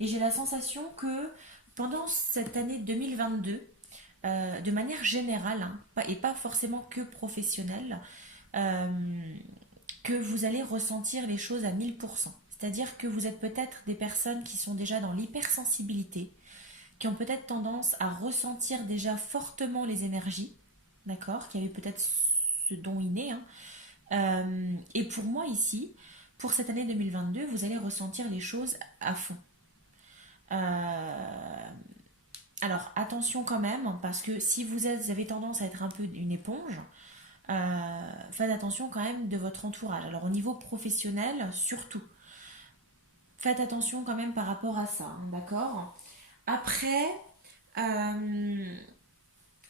et j'ai la sensation que pendant cette année 2022, de manière générale, hein, et pas forcément que professionnelle, euh, que vous allez ressentir les choses à 1000%. C'est-à-dire que vous êtes peut-être des personnes qui sont déjà dans l'hypersensibilité, qui ont peut-être tendance à ressentir déjà fortement les énergies, d'accord, qui avaient peut-être ce don inné. Hein. Et pour moi ici, pour cette année 2022, vous allez ressentir les choses à fond. Euh, alors attention quand même, parce que si vous avez tendance à être un peu une éponge, faites attention quand même de votre entourage. Alors au niveau professionnel, surtout, faites attention quand même par rapport à ça, hein, d'accord? Après, euh,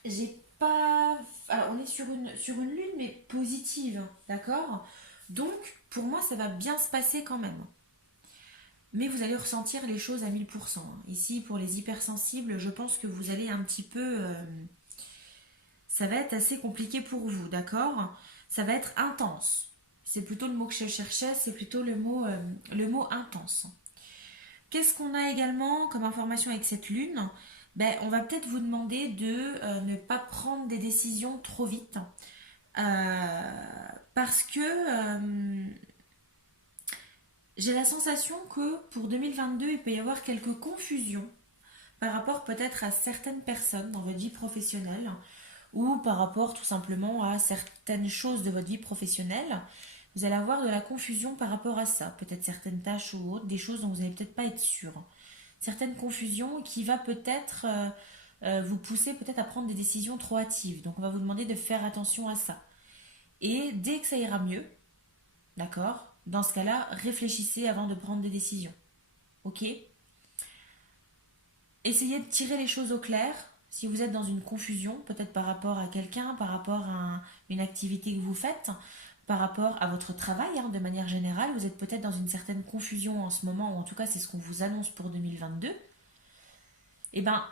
j'ai pas. Alors, on est sur une lune, mais positive, d'accord? Donc, pour moi, ça va bien se passer quand même. Mais vous allez ressentir les choses à 1000%. Hein. Ici, pour les hypersensibles, je pense que vous allez un petit peu. Ça va être assez compliqué pour vous, d'accord? Ça va être intense. C'est plutôt le mot que je cherchais, c'est plutôt le mot intense. Qu'est-ce qu'on a également comme information avec cette lune? Ben, on va peut-être vous demander de ne pas prendre des décisions trop vite. Parce que j'ai la sensation que pour 2022, il peut y avoir quelques confusions par rapport peut-être à certaines personnes dans votre vie professionnelle ou par rapport tout simplement à certaines choses de votre vie professionnelle. Vous allez avoir de la confusion par rapport à ça, peut-être certaines tâches ou autres, des choses dont vous n'allez peut-être pas être sûr. Certaines confusions qui va peut-être vous pousser peut-être à prendre des décisions trop hâtives. Donc on va vous demander de faire attention à ça. Et dès que ça ira mieux, d'accord, dans ce cas-là, réfléchissez avant de prendre des décisions. Ok? Essayez de tirer les choses au clair. Si vous êtes dans une confusion, peut-être par rapport à quelqu'un, par rapport à une activité que vous faites, par rapport à votre travail, hein, de manière générale, vous êtes peut-être dans une certaine confusion en ce moment, ou en tout cas c'est ce qu'on vous annonce pour 2022, eh ben,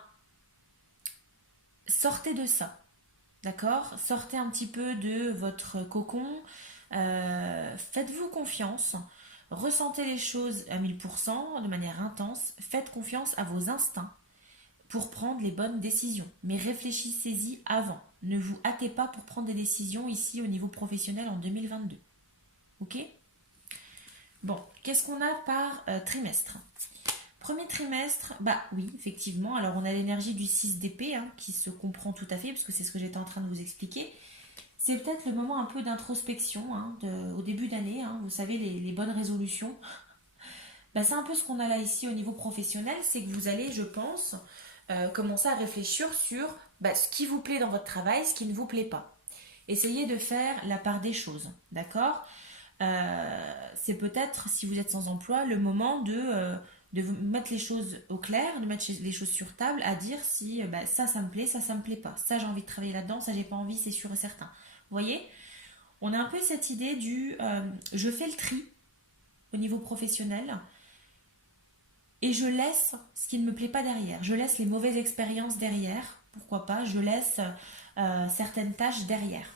sortez de ça, d'accord? Sortez un petit peu de votre cocon, faites-vous confiance, Ressentez les choses à 1000%, de manière intense. Faites confiance à vos instincts pour prendre les bonnes décisions. Mais réfléchissez-y avant. Ne vous hâtez pas pour prendre des décisions ici au niveau professionnel en 2022. Ok? Bon, qu'est-ce qu'on a par trimestre? Premier trimestre, bah oui, effectivement. Alors on a l'énergie du 6 d'épée qui se comprend tout à fait, parce que c'est ce que j'étais en train de vous expliquer. C'est peut-être le moment un peu d'introspection au début d'année. Vous savez, les bonnes résolutions. Bah, c'est un peu ce qu'on a là ici au niveau professionnel. C'est que vous allez, je pense, commencer à réfléchir sur ce qui vous plaît dans votre travail, ce qui ne vous plaît pas. Essayez de faire la part des choses, d'accord? C'est peut-être, si vous êtes sans emploi, le moment de vous mettre les choses au clair, de mettre les choses sur table, à dire si ça me plaît, ça me plaît pas. Ça, j'ai envie de travailler là-dedans, ça, j'ai pas envie, c'est sûr et certain. Vous voyez? On a un peu cette idée du je fais le tri au niveau professionnel et je laisse ce qui ne me plaît pas derrière. Je laisse les mauvaises expériences derrière, pourquoi pas, je laisse certaines tâches derrière.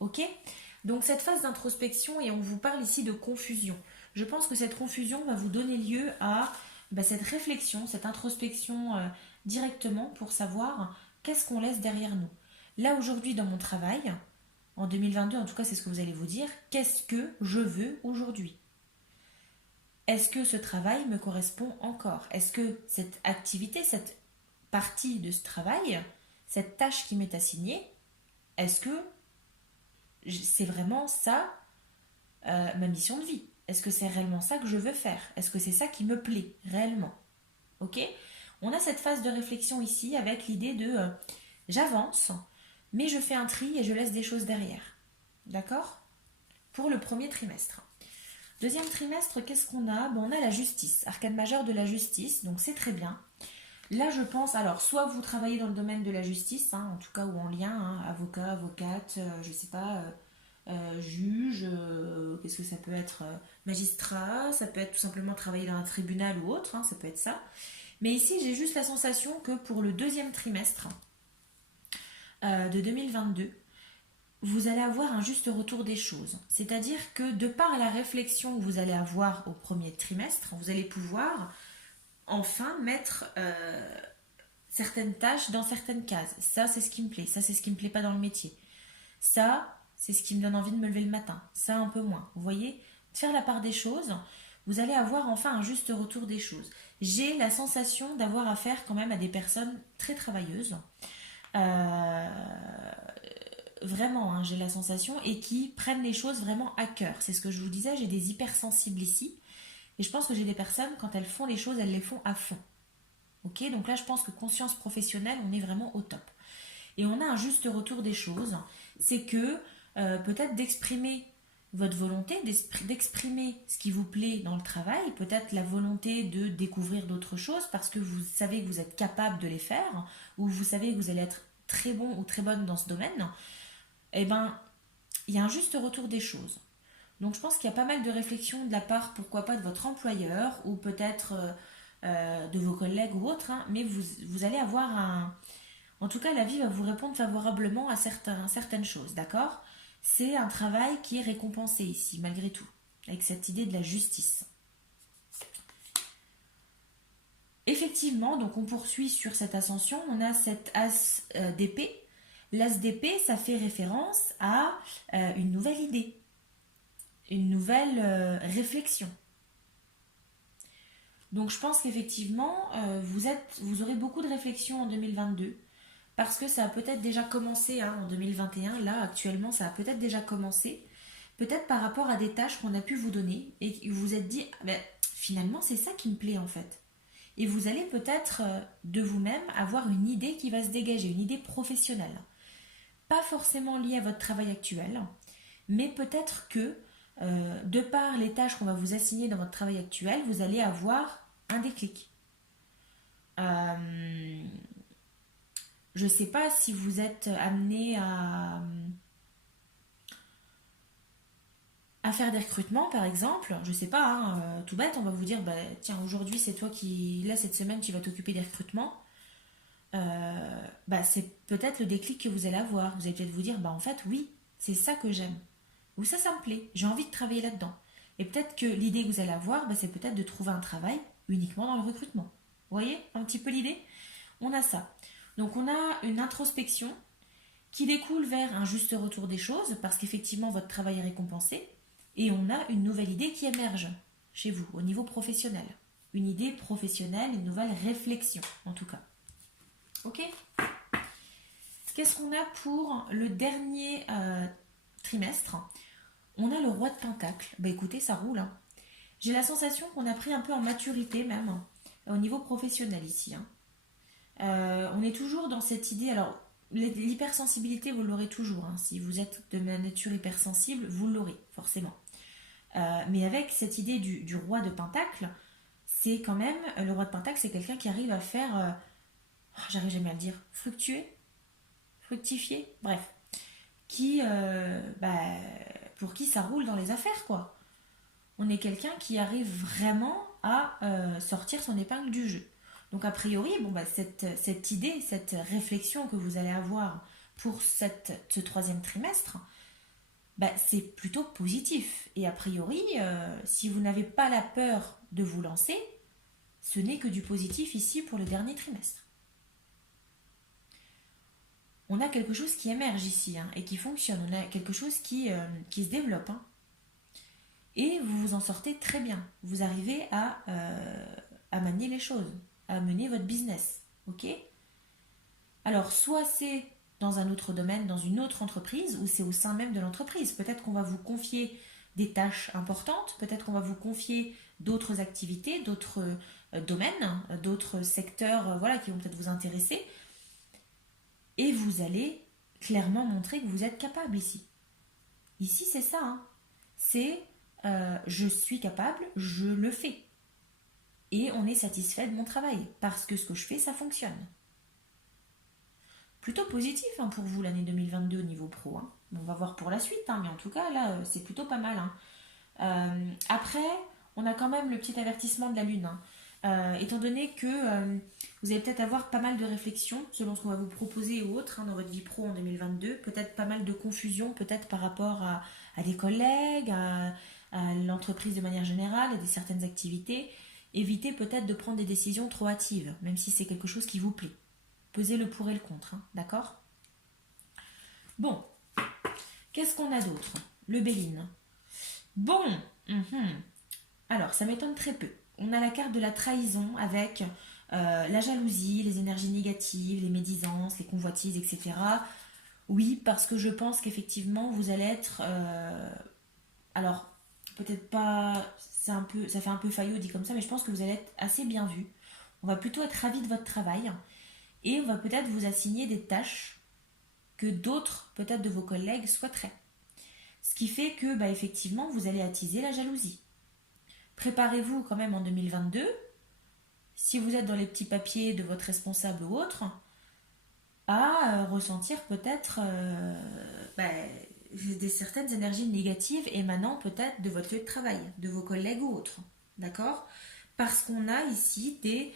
Ok? Donc cette phase d'introspection, et on vous parle ici de confusion. Je pense que cette confusion va vous donner lieu à cette réflexion, cette introspection directement pour savoir qu'est-ce qu'on laisse derrière nous. Là aujourd'hui dans mon travail, en 2022 en tout cas c'est ce que vous allez vous dire, qu'est-ce que je veux aujourd'hui? Est-ce que ce travail me correspond encore? Est-ce que cette activité, cette partie de ce travail, cette tâche qui m'est assignée, est-ce que c'est vraiment ça ma mission de vie? Est-ce que c'est réellement ça que je veux faire? Est-ce que c'est ça qui me plaît réellement? Ok? On a cette phase de réflexion ici avec l'idée de j'avance, mais je fais un tri et je laisse des choses derrière. D'accord? Pour le premier trimestre. Deuxième trimestre, qu'est-ce qu'on a? On a la justice, arcane majeure de la justice, donc c'est très bien. Là, je pense, alors, soit vous travaillez dans le domaine de la justice, en tout cas, ou en lien, avocat, avocate, je sais pas, juge, qu'est-ce que ça peut être? Magistrat, ça peut être tout simplement travailler dans un tribunal ou autre, ça peut être ça. Mais ici, j'ai juste la sensation que pour le deuxième trimestre de 2022, vous allez avoir un juste retour des choses. C'est-à-dire que de par la réflexion que vous allez avoir au premier trimestre, vous allez pouvoir enfin mettre certaines tâches dans certaines cases. Ça, c'est ce qui me plaît. Ça, c'est ce qui me plaît pas dans le métier. Ça, c'est ce qui me donne envie de me lever le matin. Ça, un peu moins. Vous voyez? Faire la part des choses, vous allez avoir enfin un juste retour des choses. J'ai la sensation d'avoir affaire quand même à des personnes très travailleuses. Euh, Vraiment, j'ai la sensation, et qui prennent les choses vraiment à cœur. C'est ce que je vous disais, j'ai des hypersensibles ici. Et je pense que j'ai des personnes, quand elles font les choses, elles les font à fond. Ok, donc là, je pense que conscience professionnelle, on est vraiment au top. Et on a un juste retour des choses. C'est que peut-être d'exprimer votre volonté, d'exprimer ce qui vous plaît dans le travail, peut-être la volonté de découvrir d'autres choses parce que vous savez que vous êtes capable de les faire, ou vous savez que vous allez être très bon ou très bonne dans ce domaine. Eh ben, il y a un juste retour des choses. Donc je pense qu'il y a pas mal de réflexions de la part, pourquoi pas, de votre employeur ou peut-être de vos collègues ou autres, mais vous allez avoir un... En tout cas, la vie va vous répondre favorablement à certaines choses, d'accord? C'est un travail qui est récompensé ici, malgré tout, avec cette idée de la justice. Effectivement, donc on poursuit sur cette ascension, on a cette as d'épée. L'as d'épée, ça fait référence à une nouvelle idée, une nouvelle réflexion. Donc je pense qu'effectivement, vous aurez beaucoup de réflexions en 2022, parce que ça a peut-être déjà commencé en 2021, là actuellement ça a peut-être déjà commencé, peut-être par rapport à des tâches qu'on a pu vous donner, et que vous vous êtes dit, finalement c'est ça qui me plaît en fait. Et vous allez peut-être de vous-même avoir une idée qui va se dégager, une idée professionnelle. Pas forcément liée à votre travail actuel, mais peut-être que de par les tâches qu'on va vous assigner dans votre travail actuel, vous allez avoir un déclic. Je ne sais pas si vous êtes amené à faire des recrutements par exemple. Je ne sais pas, tout bête, on va vous dire, tiens, aujourd'hui c'est toi qui, là cette semaine tu vas t'occuper des recrutements. C'est peut-être le déclic que vous allez avoir. Vous allez peut-être vous dire, en fait oui, c'est ça que j'aime. Ou ça me plaît, j'ai envie de travailler là-dedans. Et peut-être que l'idée que vous allez avoir, c'est peut-être de trouver un travail uniquement dans le recrutement. Vous voyez un petit peu l'idée? On a ça. Donc on a une introspection qui découle vers un juste retour des choses, parce qu'effectivement votre travail est récompensé, et on a une nouvelle idée qui émerge chez vous au niveau professionnel. Une idée professionnelle, une nouvelle réflexion en tout cas. Ok? Qu'est-ce qu'on a pour le dernier trimestre? On a le roi de Pentacle. Bah écoutez, ça roule. Hein. J'ai la sensation qu'on a pris un peu en maturité même, au niveau professionnel ici. Hein. On est toujours dans cette idée, alors l'hypersensibilité, vous l'aurez toujours. Hein. Si vous êtes de nature hypersensible, vous l'aurez, forcément. Mais avec cette idée du roi de Pentacle, c'est quand même, le roi de Pentacle, c'est quelqu'un qui arrive à faire, j'arrive jamais à le dire, fructifier, bref, qui, pour qui ça roule dans les affaires, quoi. On est quelqu'un qui arrive vraiment à sortir son épingle du jeu. Donc a priori, cette idée, cette réflexion que vous allez avoir pour ce troisième trimestre, c'est plutôt positif. Et a priori, si vous n'avez pas la peur de vous lancer, ce n'est que du positif ici pour le dernier trimestre. On a quelque chose qui émerge ici et qui fonctionne. On a quelque chose qui se développe. Et vous vous en sortez très bien. Vous arrivez à manier les choses, à mener votre business. Ok? Alors, soit c'est dans un autre domaine, dans une autre entreprise, ou c'est au sein même de l'entreprise. Peut-être qu'on va vous confier des tâches importantes, peut-être qu'on va vous confier d'autres activités, d'autres domaines, d'autres secteurs qui vont peut-être vous intéresser. Et vous allez clairement montrer que vous êtes capable ici. Ici, c'est ça. Hein. C'est je suis capable, je le fais. Et on est satisfait de mon travail, parce que ce que je fais, ça fonctionne. Plutôt positif pour vous l'année 2022 au niveau pro. Hein. On va voir pour la suite, mais en tout cas, là, c'est plutôt pas mal. Hein. Après, on a quand même le petit avertissement de la Lune. Hein. Étant donné que vous allez peut-être avoir pas mal de réflexions selon ce qu'on va vous proposer ou autre dans votre vie pro en 2022, peut-être pas mal de confusion, peut-être par rapport à des collègues, à l'entreprise de manière générale, à certaines activités. Évitez peut-être de prendre des décisions trop hâtives, même si c'est quelque chose qui vous plaît. Pesez le pour et le contre, d'accord? Bon, qu'est-ce qu'on a d'autre? Le Béline. Bon, alors ça m'étonne très peu. On a la carte de la trahison avec la jalousie, les énergies négatives, les médisances, les convoitises, etc. Oui, parce que je pense qu'effectivement, vous allez être... alors, peut-être pas... ça fait un peu faillot dit comme ça, mais je pense que vous allez être assez bien vu. On va plutôt être ravis de votre travail. Et on va peut-être vous assigner des tâches que d'autres, peut-être de vos collègues, souhaiteraient. Ce qui fait que, effectivement, vous allez attiser la jalousie. Préparez-vous quand même en 2022, si vous êtes dans les petits papiers de votre responsable ou autre, à ressentir peut-être des certaines énergies négatives émanant peut-être de votre lieu de travail, de vos collègues ou autres. D'accord? Parce qu'on a ici des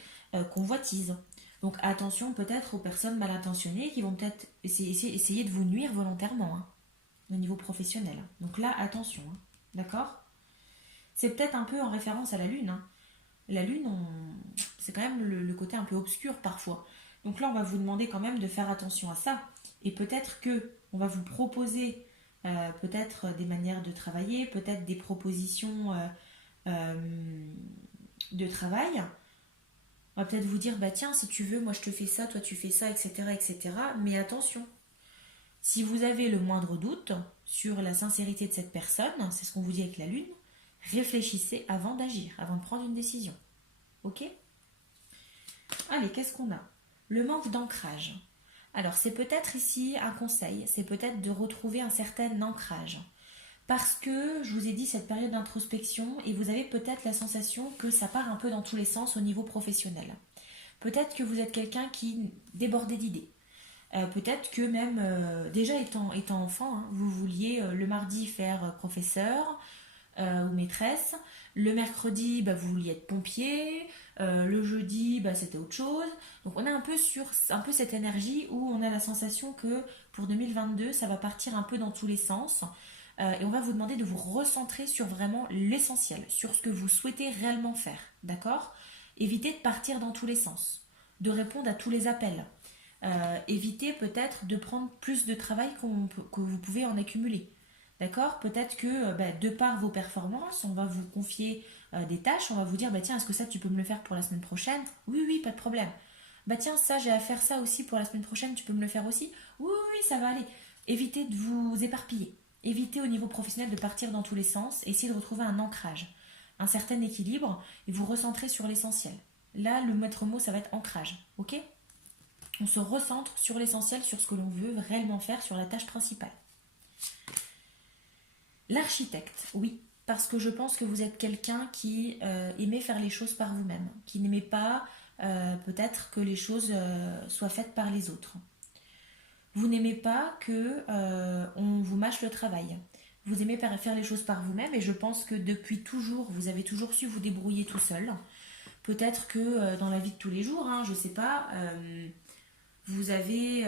convoitises. Donc attention peut-être aux personnes mal intentionnées qui vont peut-être essayer de vous nuire volontairement au niveau professionnel. Donc là, attention, d'accord? C'est peut-être un peu en référence à la Lune. Hein. La Lune, c'est quand même le côté un peu obscur parfois. Donc là, on va vous demander quand même de faire attention à ça. Et peut-être que on va vous proposer peut-être des manières de travailler, peut-être des propositions de travail. On va peut-être vous dire, tiens, si tu veux, moi je te fais ça, toi tu fais ça, etc., etc. Mais attention, si vous avez le moindre doute sur la sincérité de cette personne, c'est ce qu'on vous dit avec la Lune, réfléchissez avant d'agir, avant de prendre une décision. Ok? Allez, qu'est-ce qu'on a? Le manque d'ancrage. Alors, c'est peut-être ici un conseil, c'est peut-être de retrouver un certain ancrage. Parce que, je vous ai dit, cette période d'introspection, et vous avez peut-être la sensation que ça part un peu dans tous les sens au niveau professionnel. Peut-être que vous êtes quelqu'un qui débordait d'idées. Peut-être que même, déjà étant enfant, vous vouliez le mardi faire professeur ou maîtresse. Le mercredi, vous vouliez être pompier. Le jeudi, c'était autre chose. Donc on est un peu sur cette énergie où on a la sensation que pour 2022, ça va partir un peu dans tous les sens. Et on va vous demander de vous recentrer sur vraiment l'essentiel, sur ce que vous souhaitez réellement faire, d'accord? Évitez de partir dans tous les sens, de répondre à tous les appels. Évitez peut-être de prendre plus de travail que vous pouvez en accumuler. D'accord? Peut-être que de par vos performances, on va vous confier des tâches, on va vous dire bah tiens, est-ce que ça tu peux me le faire pour la semaine prochaine? Oui, oui, pas de problème. Bah tiens, ça j'ai à faire ça aussi pour la semaine prochaine, tu peux me le faire aussi? Oui, oui, oui, ça va aller. Évitez de vous éparpiller. Évitez au niveau professionnel de partir dans tous les sens. Essayez de retrouver un ancrage, un certain équilibre et vous recentrer sur l'essentiel. Là, le maître mot, ça va être ancrage. Ok? On se recentre sur l'essentiel, sur ce que l'on veut réellement faire, sur la tâche principale. L'architecte, oui, parce que je pense que vous êtes quelqu'un qui aimait faire les choses par vous-même, qui n'aimait pas peut-être que les choses soient faites par les autres. Vous n'aimez pas que on vous mâche le travail. Vous aimez faire les choses par vous-même et je pense que depuis toujours, vous avez toujours su vous débrouiller tout seul. Peut-être que dans la vie de tous les jours, hein, je sais pas, vous avez,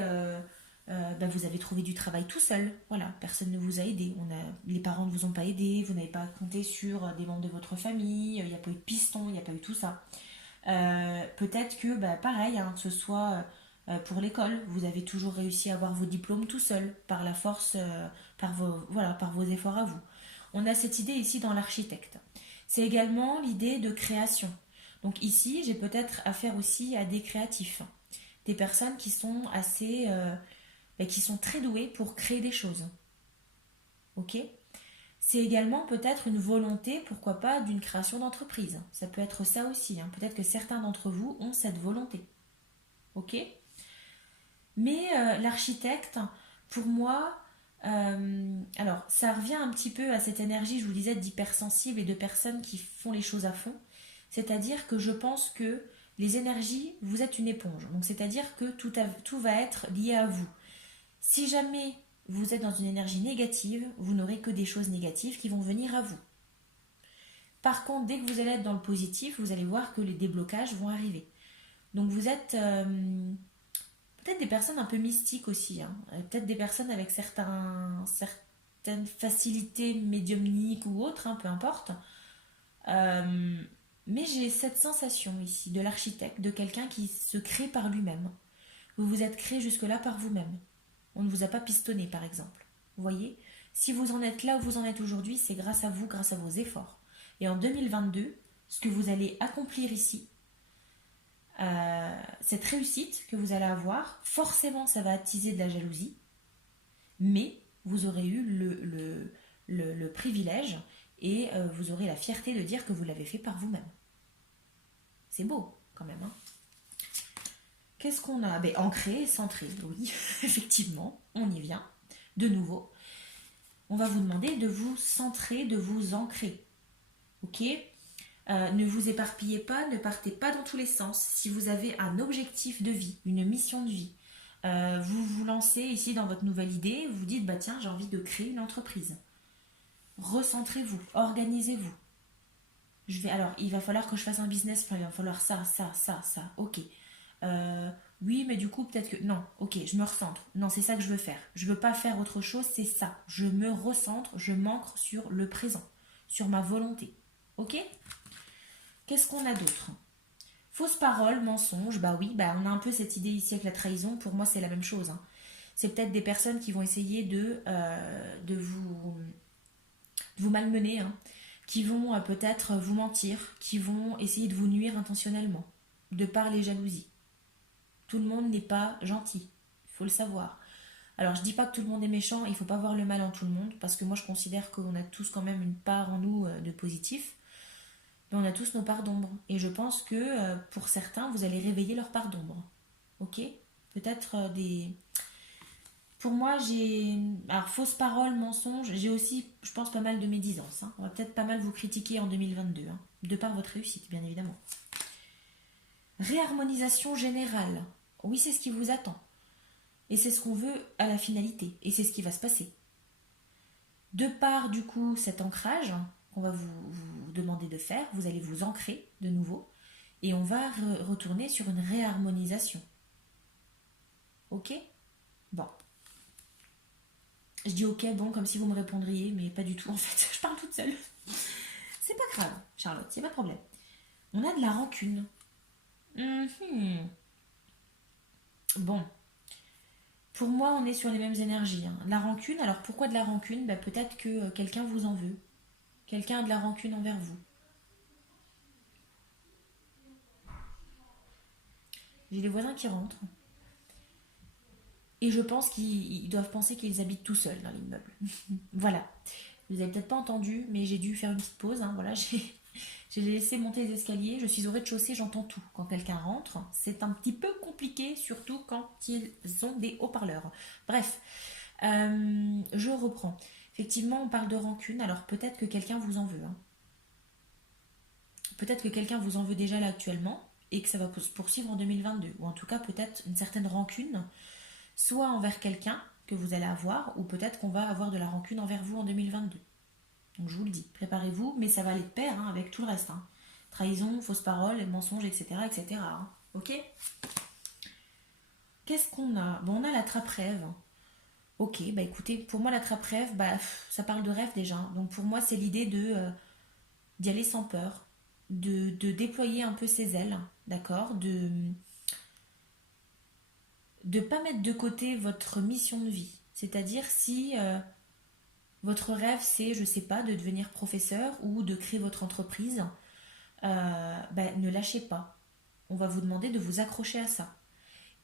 vous avez trouvé du travail tout seul. Voilà, personne ne vous a aidé. Les parents ne vous ont pas aidé, vous n'avez pas compté sur des membres de votre famille, il n'y a pas eu de piston, il n'y a pas eu tout ça. Peut-être que, pareil, hein, que ce soit pour l'école, vous avez toujours réussi à avoir vos diplômes tout seul, par la force, par vos efforts à vous. On a cette idée ici dans l'architecte. C'est également l'idée de création. Donc ici, j'ai peut-être affaire aussi à des créatifs, des personnes qui sont qui sont très douées pour créer des choses. Ok? C'est également peut-être une volonté, pourquoi pas, d'une création d'entreprise. Ça peut être ça aussi, hein. Peut-être que certains d'entre vous ont cette volonté. Ok? Mais l'architecte, pour moi, alors ça revient un petit peu à cette énergie, je vous disais, d'hypersensibles et de personnes qui font les choses à fond. C'est-à-dire que je pense que les énergies, vous êtes une éponge. Donc c'est-à-dire que tout va être lié à vous. Si jamais vous êtes dans une énergie négative, vous n'aurez que des choses négatives qui vont venir à vous. Par contre, dès que vous allez être dans le positif, vous allez voir que les déblocages vont arriver. Donc vous êtes peut-être des personnes un peu mystiques aussi, hein. Peut-être des personnes avec certaines facilités médiumniques ou autres, hein, peu importe. Euh, mais j'ai cette sensation ici de l'architecte, de quelqu'un qui se crée par lui-même. Vous vous êtes créé jusque-là par vous-même. On ne vous a pas pistonné, par exemple. Vous voyez? Si vous en êtes là où vous en êtes aujourd'hui, c'est grâce à vous, grâce à vos efforts. Et en 2022, ce que vous allez accomplir ici, cette réussite que vous allez avoir, forcément, ça va attiser de la jalousie, mais vous aurez eu le privilège et vous aurez la fierté de dire que vous l'avez fait par vous-même. C'est beau, quand même, hein. Qu'est-ce qu'on a? Ancré, centré, oui, effectivement, on y vient. De nouveau, on va vous demander de vous centrer, de vous ancrer. Ok? Ne vous éparpillez pas, ne partez pas dans tous les sens. Si vous avez un objectif de vie, une mission de vie, vous vous lancez ici dans votre nouvelle idée, vous dites, tiens, j'ai envie de créer une entreprise. Recentrez-vous, organisez-vous. Alors, il va falloir que je fasse un business, il va falloir ça, ok. Oui, mais du coup, peut-être que... Non, ok, je me recentre. Non, c'est ça que je veux faire. Je veux pas faire autre chose, c'est ça. Je me recentre, je m'ancre sur le présent, sur ma volonté. Ok? Qu'est-ce qu'on a d'autre? Fausse parole, mensonge, oui, on a un peu cette idée ici avec la trahison. Pour moi, c'est la même chose, hein. C'est peut-être des personnes qui vont essayer de vous malmener, hein, qui vont peut-être vous mentir, qui vont essayer de vous nuire intentionnellement, de par les jalousies. Tout le monde n'est pas gentil, il faut le savoir. Alors je dis pas que tout le monde est méchant, il faut pas voir le mal en tout le monde, parce que moi je considère qu'on a tous quand même une part en nous de positif, mais on a tous nos parts d'ombre. Et je pense que pour certains, vous allez réveiller leur part d'ombre. Ok? Peut-être des... Pour moi, j'ai... Alors, fausse parole, mensonge, j'ai aussi, je pense, pas mal de médisance, hein. On va peut-être pas mal vous critiquer en 2022, hein, de par votre réussite, bien évidemment. Réharmonisation générale. Oui, c'est ce qui vous attend. Et c'est ce qu'on veut à la finalité. Et c'est ce qui va se passer. De par, du coup, cet ancrage qu'on va vous demander de faire, vous allez vous ancrer de nouveau. Et on va retourner sur une réharmonisation. Ok? Bon. Je dis ok, bon, comme si vous me répondriez, mais pas du tout en fait, je parle toute seule. C'est pas grave, Charlotte, c'est pas de problème. On a de la rancune. Mhm. Bon, pour moi, on est sur les mêmes énergies, hein. La rancune, alors pourquoi de la rancune? Bah, peut-être que quelqu'un vous en veut. Quelqu'un a de la rancune envers vous. J'ai les voisins qui rentrent. Et je pense qu'ils doivent penser qu'ils habitent tout seuls dans l'immeuble. Voilà. Vous avez peut-être pas entendu, mais j'ai dû faire une petite pause, hein. Voilà, j'ai laissé monter les escaliers. Je suis au rez-de-chaussée, j'entends tout. Quand quelqu'un rentre, c'est un petit peu compliqué, surtout quand ils ont des haut-parleurs. Bref, je reprends. Effectivement, on parle de rancune. Alors peut-être que quelqu'un vous en veut, hein. Peut-être que quelqu'un vous en veut déjà là actuellement et que ça va se poursuivre en 2022. Ou en tout cas, peut-être une certaine rancune, soit envers quelqu'un que vous allez avoir, ou peut-être qu'on va avoir de la rancune envers vous en 2022. Donc je vous le dis, préparez-vous, mais ça va aller de pair, hein, avec tout le reste, hein. Trahison, fausse parole, mensonges, etc. etc. hein. Ok. Qu'est-ce qu'on a? Bon, on a la trappe-rêve. Ok, bah écoutez, pour moi la trappe-rêve, bah, ça parle de rêve déjà. Donc pour moi c'est l'idée d'y aller sans peur, de déployer un peu ses ailes, d'accord, de pas mettre de côté votre mission de vie. C'est-à-dire si votre rêve c'est, je sais pas, de devenir professeur ou de créer votre entreprise, ben, ne lâchez pas. On va vous demander de vous accrocher à ça.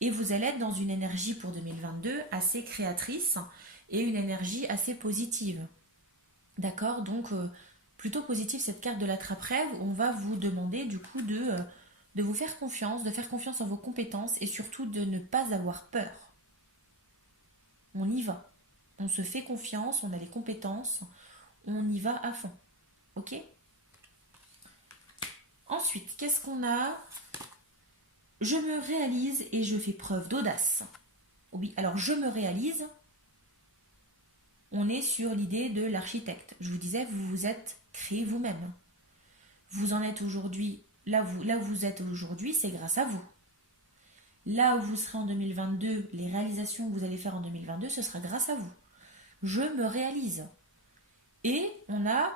Et vous allez être dans une énergie pour 2022 assez créatrice et une énergie assez positive. D'accord. Donc, plutôt positive cette carte de la trappe-rêve. On va vous demander du coup de vous faire confiance, de faire confiance en vos compétences et surtout de ne pas avoir peur. On y va. On se fait confiance, on a les compétences, on y va à fond. Ok. Ensuite, qu'est-ce qu'on a? Je me réalise et je fais preuve d'audace. Oui, alors je me réalise, on est sur l'idée de l'architecte. Je vous disais, vous vous êtes créé vous-même. Vous en êtes aujourd'hui, là où vous êtes aujourd'hui, c'est grâce à vous. Là où vous serez en 2022, les réalisations que vous allez faire en 2022, ce sera grâce à vous. Je me réalise. Et on a,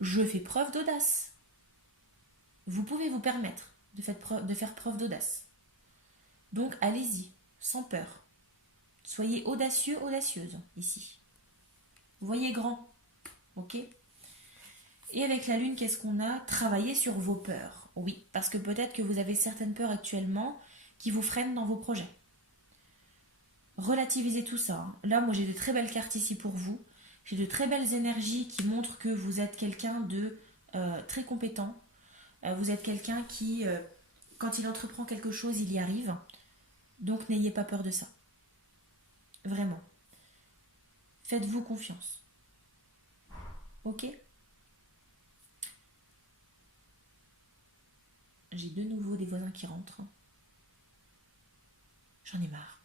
je fais preuve d'audace. Vous pouvez vous permettre de faire preuve d'audace. Donc allez-y, sans peur. Soyez audacieux, audacieuse ici. Voyez grand, ok? Et avec la lune, qu'est-ce qu'on a? Travailler sur vos peurs. Oui, parce que peut-être que vous avez certaines peurs actuellement qui vous freinent dans vos projets. Relativisez tout ça, hein. Là, moi, j'ai de très belles cartes ici pour vous. J'ai de très belles énergies qui montrent que vous êtes quelqu'un de très compétent. Vous êtes quelqu'un qui, quand il entreprend quelque chose, il y arrive. Donc, n'ayez pas peur de ça. Vraiment. Faites-vous confiance. Ok? J'ai de nouveau des voisins qui rentrent. J'en ai marre.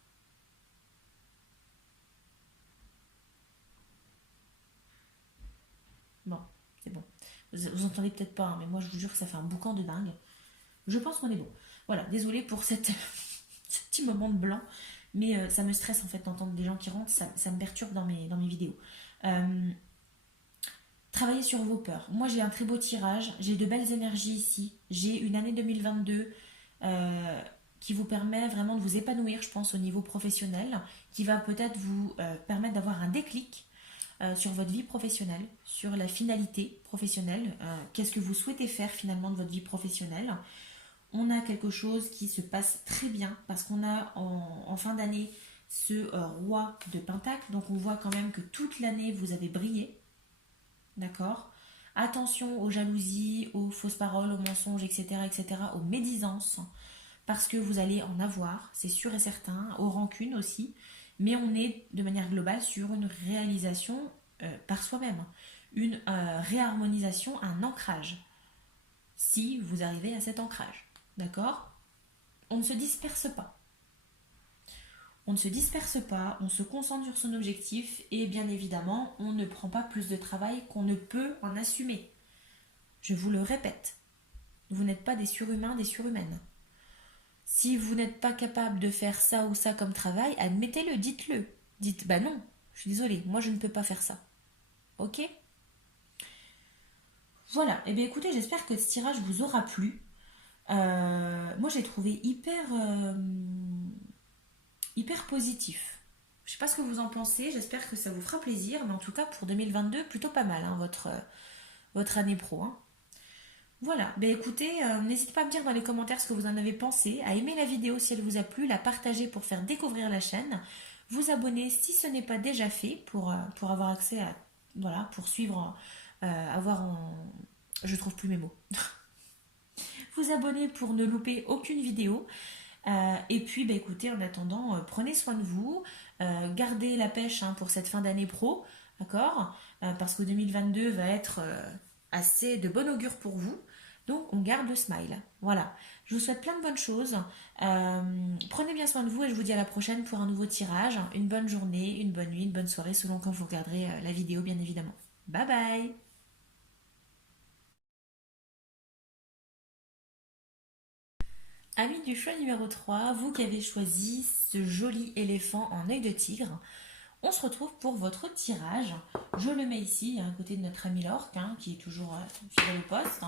Bon, c'est bon. Vous entendez peut-être pas, hein, mais moi je vous jure que ça fait un boucan de dingue. Je pense qu'on est bon. Voilà, désolée pour ce petit moment de blanc, mais ça me stresse en fait d'entendre des gens qui rentrent, ça me perturbe dans mes vidéos. Euh, Travaillez sur vos peurs. Moi j'ai un très beau tirage, j'ai de belles énergies ici, j'ai une année 2022 euh, qui vous permet vraiment de vous épanouir, je pense, au niveau professionnel, qui va peut-être vous permettre d'avoir un déclic sur votre vie professionnelle, sur la finalité professionnelle, qu'est-ce que vous souhaitez faire finalement de votre vie professionnelle. On a quelque chose qui se passe très bien parce qu'on a en fin d'année ce roi de Pentacle, donc on voit quand même que toute l'année vous avez brillé, d'accord. Attention aux jalousies, aux fausses paroles, aux mensonges, etc., etc., aux médisances, parce que vous allez en avoir, c'est sûr et certain, aux rancunes aussi, mais on est de manière globale sur une réalisation par soi-même, une réharmonisation, un ancrage, si vous arrivez à cet ancrage, d'accord. On ne se disperse pas. On ne se disperse pas, on se concentre sur son objectif et bien évidemment, on ne prend pas plus de travail qu'on ne peut en assumer. Je vous le répète, vous n'êtes pas des surhumains, des surhumaines. Si vous n'êtes pas capable de faire ça ou ça comme travail, admettez-le, dites-le. Dites, bah non, Je suis désolée, moi je ne peux pas faire ça. Ok? Voilà, et bien écoutez, j'espère que ce tirage vous aura plu. Moi j'ai trouvé hyper positif. Je sais pas ce que vous en pensez, j'espère que ça vous fera plaisir, mais en tout cas pour 2022, plutôt pas mal, hein, votre année pro, hein. Voilà, ben écoutez, n'hésitez pas à me dire dans les commentaires ce que vous en avez pensé, à aimer la vidéo si elle vous a plu, la partager pour faire découvrir la chaîne, vous abonner si ce n'est pas déjà fait pour avoir accès à, voilà, pour suivre, avoir en... Je trouve plus mes mots. Vous abonner pour ne louper aucune vidéo. Et puis, bah, écoutez, en attendant, prenez soin de vous, gardez la pêche, hein, pour cette fin d'année pro, d'accord. Parce que 2022 va être assez de bon augure pour vous. Donc, on garde le smile. Voilà. Je vous souhaite plein de bonnes choses. Euh, Prenez bien soin de vous et je vous dis à la prochaine pour un nouveau tirage. Une bonne journée, une bonne nuit, une bonne soirée, selon quand vous regarderez la vidéo, bien évidemment. Bye bye. Amis du choix numéro 3, vous qui avez choisi ce joli éléphant en œil de tigre, on se retrouve pour votre tirage. Je le mets ici, à côté de notre ami l'orque, hein, qui est toujours fidèle au poste.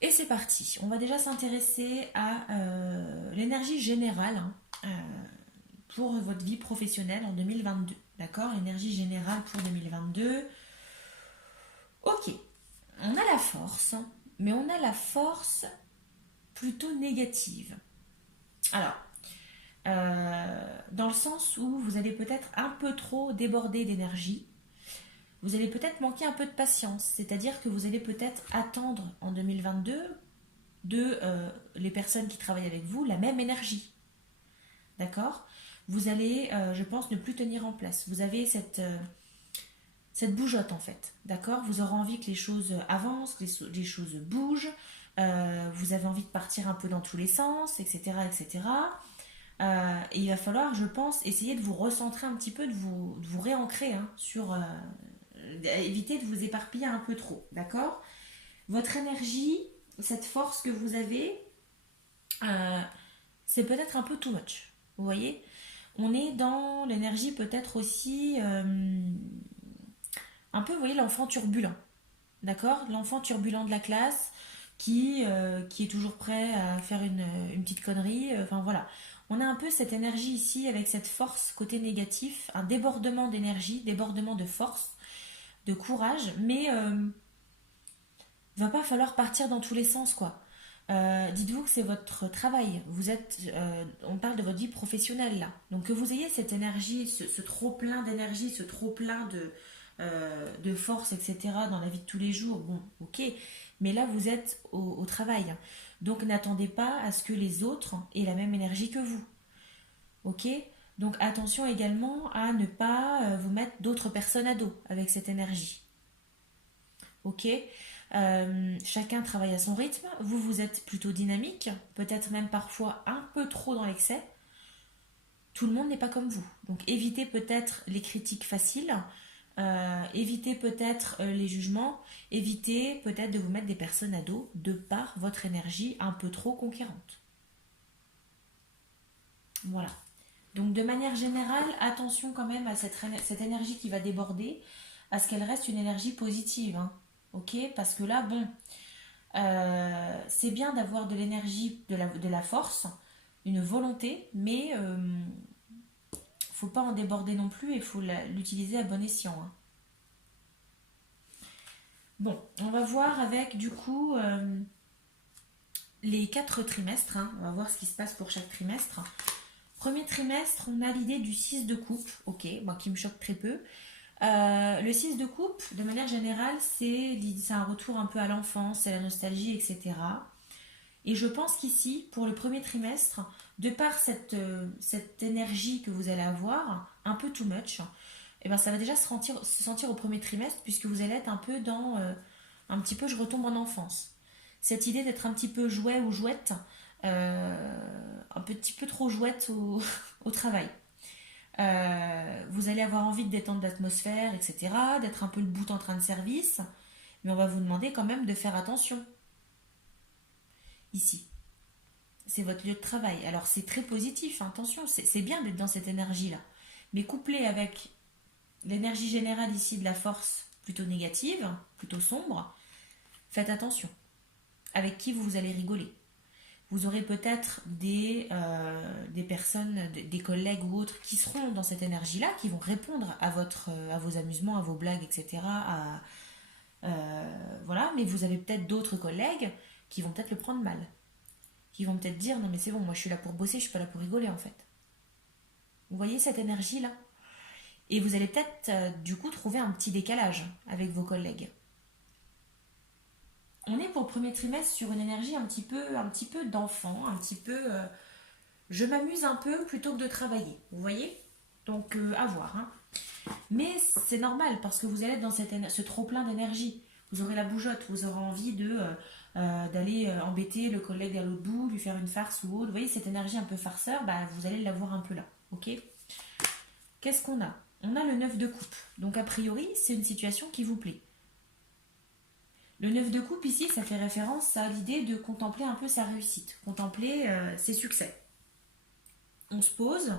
Et c'est parti. On va déjà s'intéresser à l'énergie générale, hein, pour votre vie professionnelle en 2022. D'accord? Énergie générale pour 2022. Ok. On a la force, mais on a la force plutôt négative. Alors, dans le sens où vous allez peut-être un peu trop déborder d'énergie, vous allez peut-être manquer un peu de patience, c'est-à-dire que vous allez peut-être attendre en 2022 de les personnes qui travaillent avec vous la même énergie, d'accord? Vous allez, je pense, ne plus tenir en place. Vous avez cette bougeotte en fait, d'accord? Vous aurez envie que les choses avancent, que les choses bougent, vous avez envie de partir un peu dans tous les sens, etc., etc. Et il va falloir, je pense, essayer de vous recentrer un petit peu, de vous réancrer, hein, sur... éviter de vous éparpiller un peu trop, d'accord? Votre énergie, cette force que vous avez, euh, c'est peut-être un peu too much, vous voyez? On est dans l'énergie peut-être aussi un peu, vous voyez, l'enfant turbulent, d'accord? L'enfant turbulent de la classe qui est toujours prêt à faire une petite connerie. Enfin voilà. On a un peu cette énergie ici avec cette force côté négatif, un débordement d'énergie, débordement de force, de courage, mais il va pas falloir partir dans tous les sens, quoi. Dites-vous que c'est votre travail. On parle de votre vie professionnelle là. Donc que vous ayez cette énergie, ce trop plein d'énergie, ce trop plein de force, etc. dans la vie de tous les jours. Bon, ok. Mais là, vous êtes au travail. Donc n'attendez pas à ce que les autres aient la même énergie que vous. Ok. Donc attention également à ne pas vous mettre d'autres personnes à dos avec cette énergie. Ok. Chacun travaille à son rythme. Vous, vous êtes plutôt dynamique, peut-être même parfois un peu trop dans l'excès. Tout le monde n'est pas comme vous. Donc évitez peut-être les critiques faciles, évitez peut-être les jugements, évitez peut-être de vous mettre des personnes à dos de par votre énergie un peu trop conquérante. Voilà. Donc de manière générale, attention quand même à cette énergie qui va déborder, à ce qu'elle reste une énergie positive, hein. Ok? Parce que là, bon, c'est bien d'avoir de l'énergie, de la force, une volonté, mais faut pas en déborder non plus et il faut l'utiliser à bon escient, hein. Bon, on va voir avec du coup les 4 trimestres, hein. On va voir ce qui se passe pour chaque trimestre. Premier trimestre, on a l'idée du 6 de coupe, ok, moi qui me choque très peu. Le 6 de coupe, de manière générale, c'est un retour un peu à l'enfance, c'est la nostalgie, etc. Et je pense qu'ici, pour le premier trimestre, de par cette énergie que vous allez avoir, un peu too much, et ben ça va déjà se sentir au premier trimestre, puisque vous allez être un peu dans un petit peu je retombe en enfance. Cette idée d'être un petit peu jouet ou jouette, un petit peu trop jouette au travail. Vous allez avoir envie de détendre l'atmosphère, etc., d'être un peu le bout en train de service, mais on va vous demander quand même de faire attention ici. C'est votre lieu de travail. Alors c'est très positif, hein, attention, c'est bien d'être dans cette énergie-là. Mais couplé avec l'énergie générale ici de la force plutôt négative, plutôt sombre, faites attention. Avec qui vous allez rigoler. Vous aurez peut-être des personnes, des collègues ou autres qui seront dans cette énergie-là, qui vont répondre à vos amusements, à vos blagues, etc. Voilà, mais vous avez peut-être d'autres collègues qui vont peut-être le prendre mal. Qui vont peut-être dire non mais c'est bon, moi je suis là pour bosser, je suis pas là pour rigoler en fait. Vous voyez cette énergie-là. Et vous allez peut-être du coup trouver un petit décalage avec vos collègues. On est pour le premier trimestre sur une énergie un petit peu d'enfant, un petit peu je m'amuse un peu plutôt que de travailler. Vous voyez. Donc à voir. Hein. Mais c'est normal parce que vous allez être dans ce trop-plein d'énergie. Vous aurez la bougeotte, vous aurez envie d'aller embêter le collègue à l'autre bout, lui faire une farce ou autre. Vous voyez, cette énergie un peu farceur, bah, vous allez l'avoir un peu là. Ok. Qu'est-ce qu'on a? On a le 9 de coupe. Donc a priori, c'est une situation qui vous plaît. Le 9 de coupe ici, ça fait référence à l'idée de contempler un peu sa réussite, contempler ses succès. On se pose,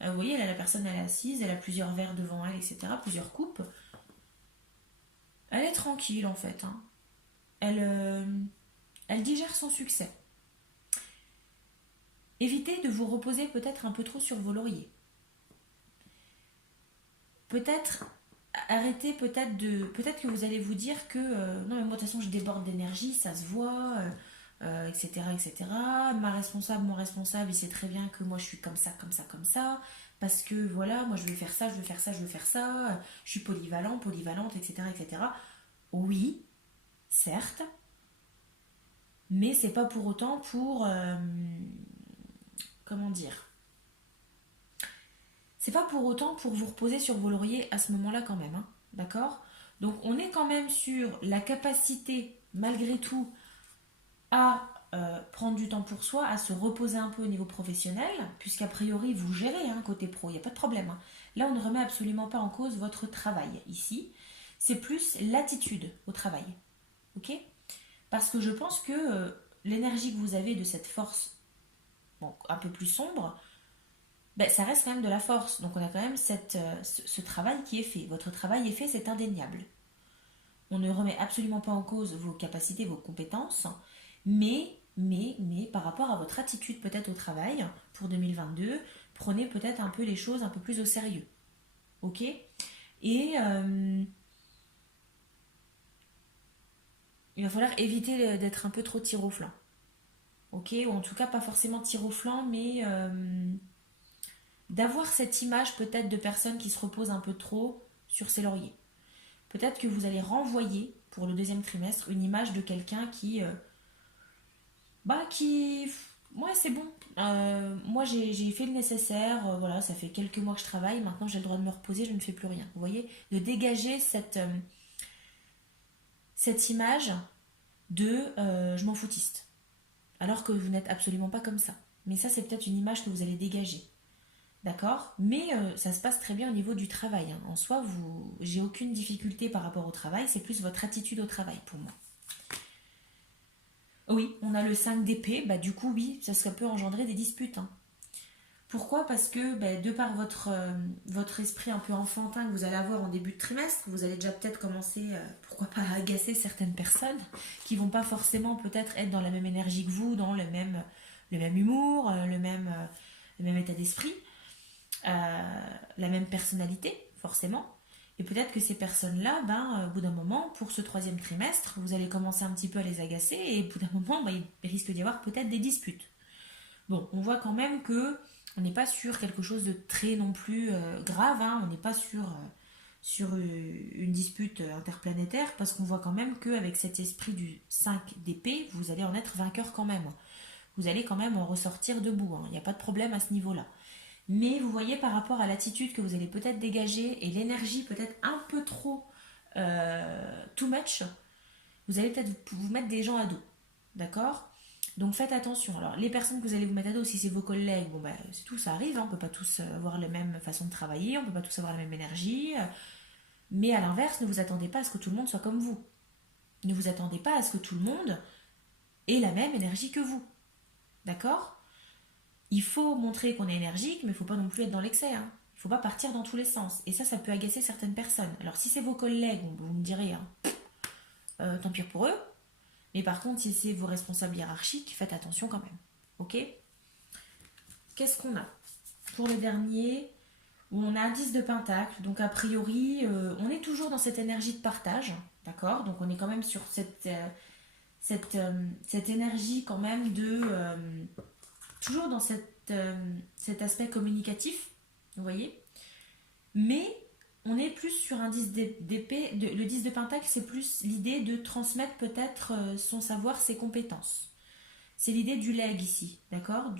vous voyez, là, la personne elle est assise, elle a plusieurs verres devant elle, etc., plusieurs coupes. Elle est tranquille en fait. Hein. Elle digère son succès. Évitez de vous reposer peut-être un peu trop sur vos lauriers. Peut-être arrêtez peut-être que vous allez vous dire que non mais moi de toute façon je déborde d'énergie, ça se voit, etc., etc. Mon responsable, il sait très bien que moi je suis comme ça, comme ça, comme ça, parce que voilà, moi je veux faire ça, je veux faire ça, je veux faire ça, je suis polyvalente, etc., etc. Oui, certes, mais c'est pas pour autant pour comment dire. C'est pas pour autant pour vous reposer sur vos lauriers à ce moment-là quand même, hein, d'accord? Donc on est quand même sur la capacité, malgré tout, à prendre du temps pour soi, à se reposer un peu au niveau professionnel, puisqu'a priori vous gérez hein, côté pro, il n'y a pas de problème. Hein. Là on ne remet absolument pas en cause votre travail ici, c'est plus l'attitude au travail, ok? Parce que je pense que l'énergie que vous avez de cette force bon, un peu plus sombre, ben, ça reste quand même de la force. Donc on a quand même ce travail qui est fait. Votre travail est fait, c'est indéniable. On ne remet absolument pas en cause vos capacités, vos compétences, mais par rapport à votre attitude peut-être au travail pour 2022, prenez peut-être un peu les choses un peu plus au sérieux. Ok. Et il va falloir éviter d'être un peu trop tir au flanc. Ok. Ou en tout cas pas forcément tir au flanc, mais d'avoir cette image peut-être de personnes qui se reposent un peu trop sur ses lauriers. Peut-être que vous allez renvoyer pour le deuxième trimestre une image de quelqu'un qui, ouais c'est bon. Moi j'ai fait le nécessaire, voilà, ça fait quelques mois que je travaille, maintenant j'ai le droit de me reposer, je ne fais plus rien. Vous voyez, de dégager cette image de je m'en foutiste. Alors que vous n'êtes absolument pas comme ça. Mais ça c'est peut-être une image que vous allez dégager. D'accord. Mais ça se passe très bien au niveau du travail. Hein. En soi, j'ai aucune difficulté par rapport au travail, c'est plus votre attitude au travail pour moi. Oui, on a le 5 d'épée, bah du coup oui, ça peut engendrer des disputes. Hein. Pourquoi? Parce que bah, de par votre esprit un peu enfantin que vous allez avoir en début de trimestre, vous allez déjà peut-être commencer, pourquoi pas, à agacer certaines personnes qui vont pas forcément peut-être être dans la même énergie que vous, dans le même humour, le même état d'esprit. La même personnalité, forcément. Et peut-être que ces personnes-là, au bout d'un moment, pour ce troisième trimestre, vous allez commencer un petit peu à les agacer et au bout d'un moment, il risque d'y avoir peut-être des disputes. Bon, on voit quand même que on n'est pas sur quelque chose de très non plus grave, hein, on n'est pas sur une dispute interplanétaire parce qu'on voit quand même qu'avec cet esprit du 5 d'épée, vous allez en être vainqueur quand même. Vous allez quand même en ressortir debout, hein, il n'y a pas de problème à ce niveau-là. Mais vous voyez par rapport à l'attitude que vous allez peut-être dégager et l'énergie peut-être un peu trop too much, vous allez peut-être vous mettre des gens à dos. D'accord? Donc faites attention. Alors les personnes que vous allez vous mettre à dos, si c'est vos collègues, bon c'est tout, ça arrive, hein, on peut pas tous avoir la même façon de travailler, on peut pas tous avoir la même énergie. Mais à l'inverse, ne vous attendez pas à ce que tout le monde soit comme vous. Ne vous attendez pas à ce que tout le monde ait la même énergie que vous. D'accord? Il faut montrer qu'on est énergique, mais il ne faut pas non plus être dans l'excès. Hein. Il ne faut pas partir dans tous les sens. Et ça peut agacer certaines personnes. Alors si c'est vos collègues, vous me direz, hein, tant pis pour eux. Mais par contre, si c'est vos responsables hiérarchiques, faites attention quand même. Ok? Qu'est-ce qu'on a? Pour le dernier, où on a un 10 de pentacle. Donc a priori, on est toujours dans cette énergie de partage. D'accord? Donc on est quand même sur cette énergie quand même de... toujours dans cet aspect communicatif. Vous voyez? Mais on est plus sur un 10 d'épée. Le 10 de pentacle, c'est plus l'idée de transmettre peut-être son savoir, ses compétences. C'est l'idée du legs ici, d'accord,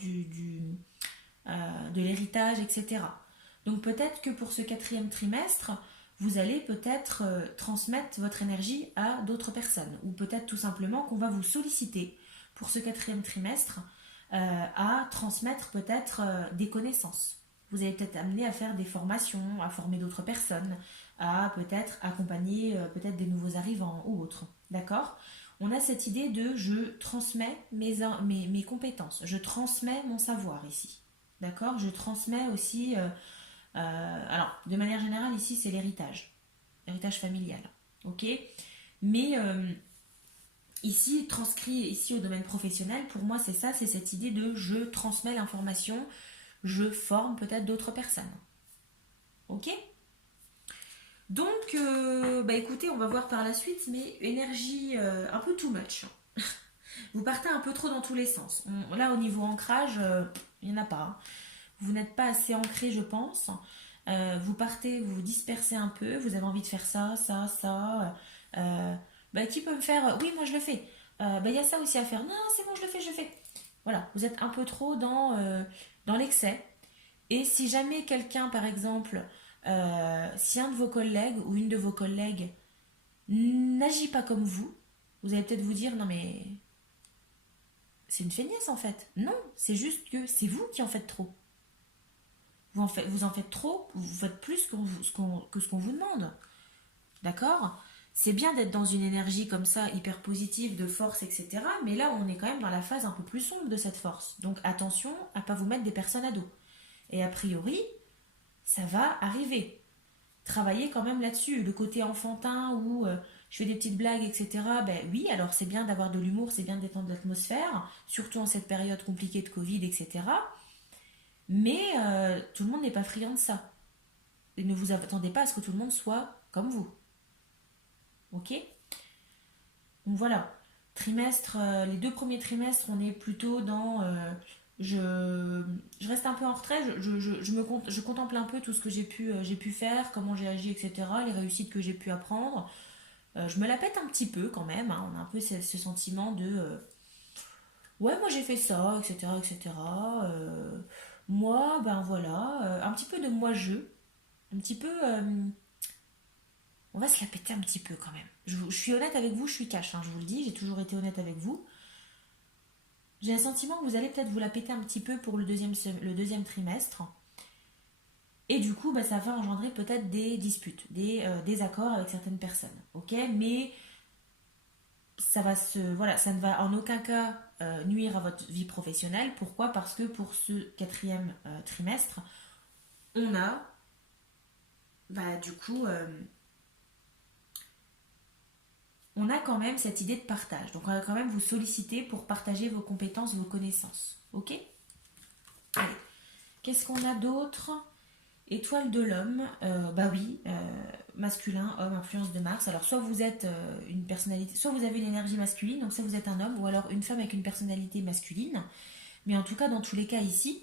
de l'héritage, etc. Donc peut-être que pour ce quatrième trimestre, vous allez peut-être transmettre votre énergie à d'autres personnes. Ou peut-être tout simplement qu'on va vous solliciter pour ce quatrième trimestre à transmettre peut-être des connaissances. Vous allez peut-être amener à faire des formations, à former d'autres personnes, à peut-être accompagner peut-être des nouveaux arrivants ou autres. D'accord? On a cette idée de je transmets mes compétences, je transmets mon savoir ici. D'accord? Je transmets aussi... alors, de manière générale, ici, c'est l'héritage familial. Ok? Mais ici, transcrit ici au domaine professionnel, pour moi, c'est ça, c'est cette idée de je transmets l'information, je forme peut-être d'autres personnes. Ok? Donc, bah écoutez, on va voir par la suite, mais énergie un peu too much. Vous partez un peu trop dans tous les sens. Là, au niveau ancrage, il n'y en a pas, hein. Vous n'êtes pas assez ancré, je pense. Vous partez, vous vous dispersez un peu, vous avez envie de faire ça, ça, ça. Bah, qui peut me faire oui, moi je le fais. Bah, il y a ça aussi à faire. Non, c'est bon, je le fais, je le fais. Voilà, vous êtes un peu trop dans l'excès. Et si jamais quelqu'un, par exemple, si un de vos collègues ou une de vos collègues n'agit pas comme vous allez peut-être vous dire non mais c'est une feignasse en fait. Non, c'est juste que c'est vous qui en faites trop. Vous en faites trop, vous faites plus que ce qu'on vous demande. D'accord? C'est bien d'être dans une énergie comme ça, hyper positive, de force, etc. Mais là, on est quand même dans la phase un peu plus sombre de cette force. Donc attention à ne pas vous mettre des personnes à dos. Et a priori, ça va arriver. Travaillez quand même là-dessus. Le côté enfantin où je fais des petites blagues, etc. Ben oui, alors c'est bien d'avoir de l'humour, c'est bien de détendre l'atmosphère, surtout en cette période compliquée de Covid, etc. Mais tout le monde n'est pas friand de ça. Et ne vous attendez pas à ce que tout le monde soit comme vous. Ok? Donc voilà. Trimestre, les 2 premiers trimestres, on est plutôt dans... je reste un peu en retrait, je contemple un peu tout ce que j'ai pu faire, comment j'ai agi, etc., les réussites que j'ai pu apprendre. Je me la pète un petit peu quand même, hein. On a un peu ce sentiment de ouais, moi j'ai fait ça, etc., etc. Moi, ben voilà, un petit peu de moi-je, un petit peu. On va se la péter un petit peu quand même. Je suis honnête avec vous, je suis cash, hein, je vous le dis, j'ai toujours été honnête avec vous. J'ai un sentiment que vous allez peut-être vous la péter un petit peu pour le deuxième trimestre. Et du coup, bah, ça va engendrer peut-être des disputes, des désaccords avec certaines personnes. Ok? Mais voilà, ça ne va en aucun cas nuire à votre vie professionnelle. Pourquoi? Parce que pour ce quatrième trimestre, on a bah, du coup on a quand même cette idée de partage. Donc on va quand même vous solliciter pour partager vos compétences, vos connaissances. Ok? Allez, qu'est-ce qu'on a d'autre? Étoile de l'homme, bah oui, masculin, homme, influence de Mars. Alors soit vous êtes une personnalité, soit vous avez une énergie masculine, donc soit vous êtes un homme, ou alors une femme avec une personnalité masculine. Mais en tout cas, dans tous les cas ici,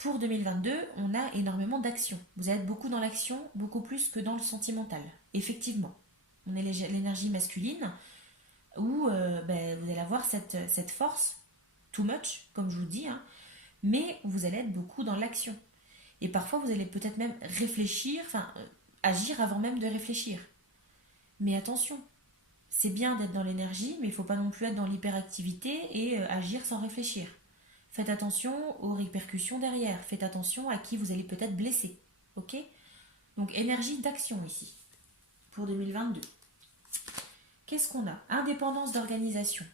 pour 2022, on a énormément d'action. Vous allez être beaucoup dans l'action, beaucoup plus que dans le sentimental. Effectivement, on est l'énergie masculine, où ben, vous allez avoir cette force, too much, comme je vous dis, hein, mais vous allez être beaucoup dans l'action. Et parfois, vous allez peut-être même réfléchir, enfin, agir avant même de réfléchir. Mais attention, c'est bien d'être dans l'énergie, mais il ne faut pas non plus être dans l'hyperactivité et agir sans réfléchir. Faites attention aux répercussions derrière. Faites attention à qui vous allez peut-être blesser. Ok? Donc, énergie d'action ici, pour 2022. Qu'est-ce qu'on a? Indépendance d'organisation.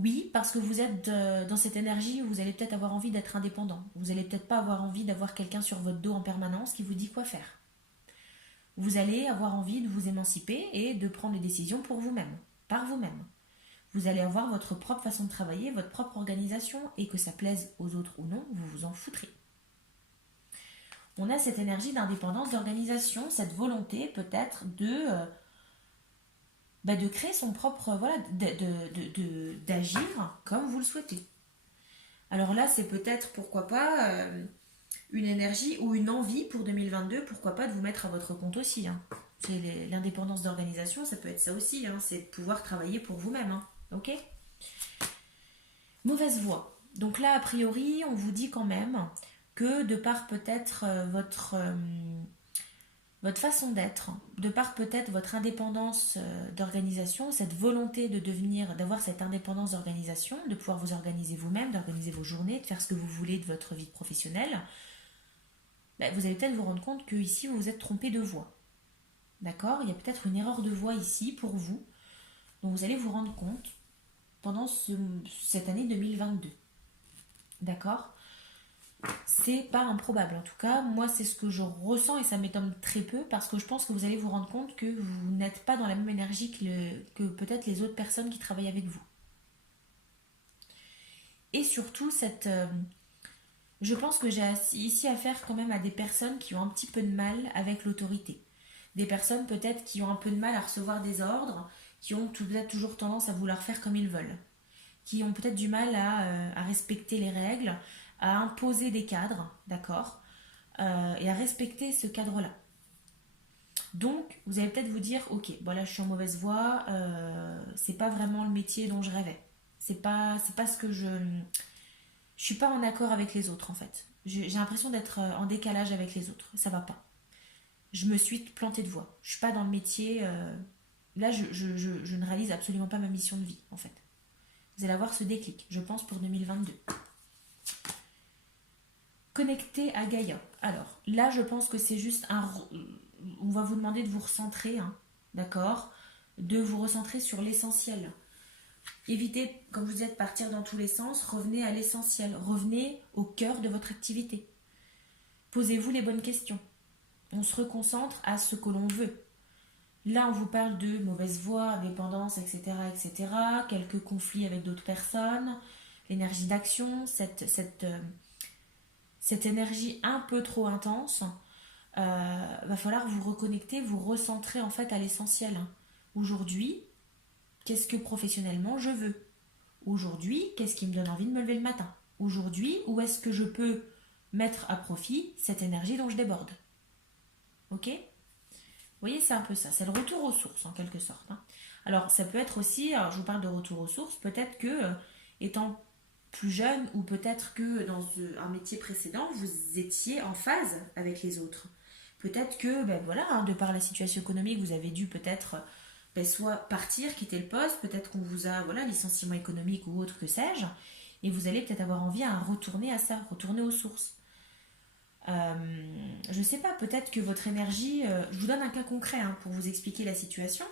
Oui, parce que vous êtes dans cette énergie où vous allez peut-être avoir envie d'être indépendant. Vous allez peut-être pas avoir envie d'avoir quelqu'un sur votre dos en permanence qui vous dit quoi faire. Vous allez avoir envie de vous émanciper et de prendre des décisions pour vous-même, par vous-même. Vous allez avoir votre propre façon de travailler, votre propre organisation, et que ça plaise aux autres ou non, vous vous en foutrez. On a cette énergie d'indépendance, d'organisation, cette volonté peut-être de créer son propre, voilà, d'agir comme vous le souhaitez. Alors là, c'est peut-être, pourquoi pas, une énergie ou une envie pour 2022, pourquoi pas de vous mettre à votre compte aussi. Hein. C'est l'indépendance d'organisation, ça peut être ça aussi, hein, c'est de pouvoir travailler pour vous-même. Hein. Ok. Mauvaise voie. Donc là, a priori, on vous dit quand même que de par peut-être votre façon d'être, de par peut-être votre indépendance d'organisation, cette volonté de devenir, d'avoir cette indépendance d'organisation, de pouvoir vous organiser vous-même, d'organiser vos journées, de faire ce que vous voulez de votre vie professionnelle, ben, vous allez peut-être vous rendre compte que ici vous vous êtes trompé de voie. D'accord. Il y a peut-être une erreur de voie ici pour vous, dont vous allez vous rendre compte pendant cette année 2022. D'accord. C'est pas improbable. En tout cas, moi, c'est ce que je ressens et ça m'étonne très peu parce que je pense que vous allez vous rendre compte que vous n'êtes pas dans la même énergie que peut-être les autres personnes qui travaillent avec vous. Et surtout, je pense que j'ai ici affaire quand même à des personnes qui ont un petit peu de mal avec l'autorité. Des personnes peut-être qui ont un peu de mal à recevoir des ordres, qui ont peut-être toujours tendance à vouloir faire comme ils veulent, qui ont peut-être du mal à respecter les règles, à imposer des cadres, d'accord, et à respecter ce cadre-là. Donc, vous allez peut-être vous dire, ok, bon là je suis en mauvaise voie, c'est pas vraiment le métier dont je rêvais. C'est pas ce que je suis pas en accord avec les autres en fait. J'ai l'impression d'être en décalage avec les autres. Ça va pas. Je me suis plantée de voie. Je suis pas dans le métier. Là, je ne réalise absolument pas ma mission de vie en fait. Vous allez avoir ce déclic, je pense, pour 2022. Connecté à Gaïa. Alors, là, je pense que c'est juste un. On va vous demander de vous recentrer, hein, d'accord. De vous recentrer sur l'essentiel. Évitez, comme je vous disais, de partir dans tous les sens. Revenez à l'essentiel. Revenez au cœur de votre activité. Posez-vous les bonnes questions. On se reconcentre à ce que l'on veut. Là, on vous parle de mauvaise voie, dépendance, etc., etc., quelques conflits avec d'autres personnes, l'énergie d'action, cette énergie un peu trop intense. Va falloir vous reconnecter, vous recentrer en fait à l'essentiel. Aujourd'hui, qu'est-ce que professionnellement je veux? Aujourd'hui, qu'est-ce qui me donne envie de me lever le matin? Aujourd'hui, où est-ce que je peux mettre à profit cette énergie dont je déborde? Ok. Vous voyez, c'est un peu ça. C'est le retour aux sources, en quelque sorte. Hein. Alors, ça peut être aussi, alors je vous parle de retour aux sources, peut-être que, étant plus jeune, ou peut-être que dans un métier précédent, vous étiez en phase avec les autres. Peut-être que, ben voilà, hein, de par la situation économique, vous avez dû peut-être ben, soit partir, quitter le poste, peut-être qu'on vous a, voilà, licenciement économique ou autre, que sais-je, et vous allez peut-être avoir envie à retourner à ça, retourner aux sources. Je sais pas, peut-être que votre énergie. Je vous donne un cas concret hein, pour vous expliquer la situation.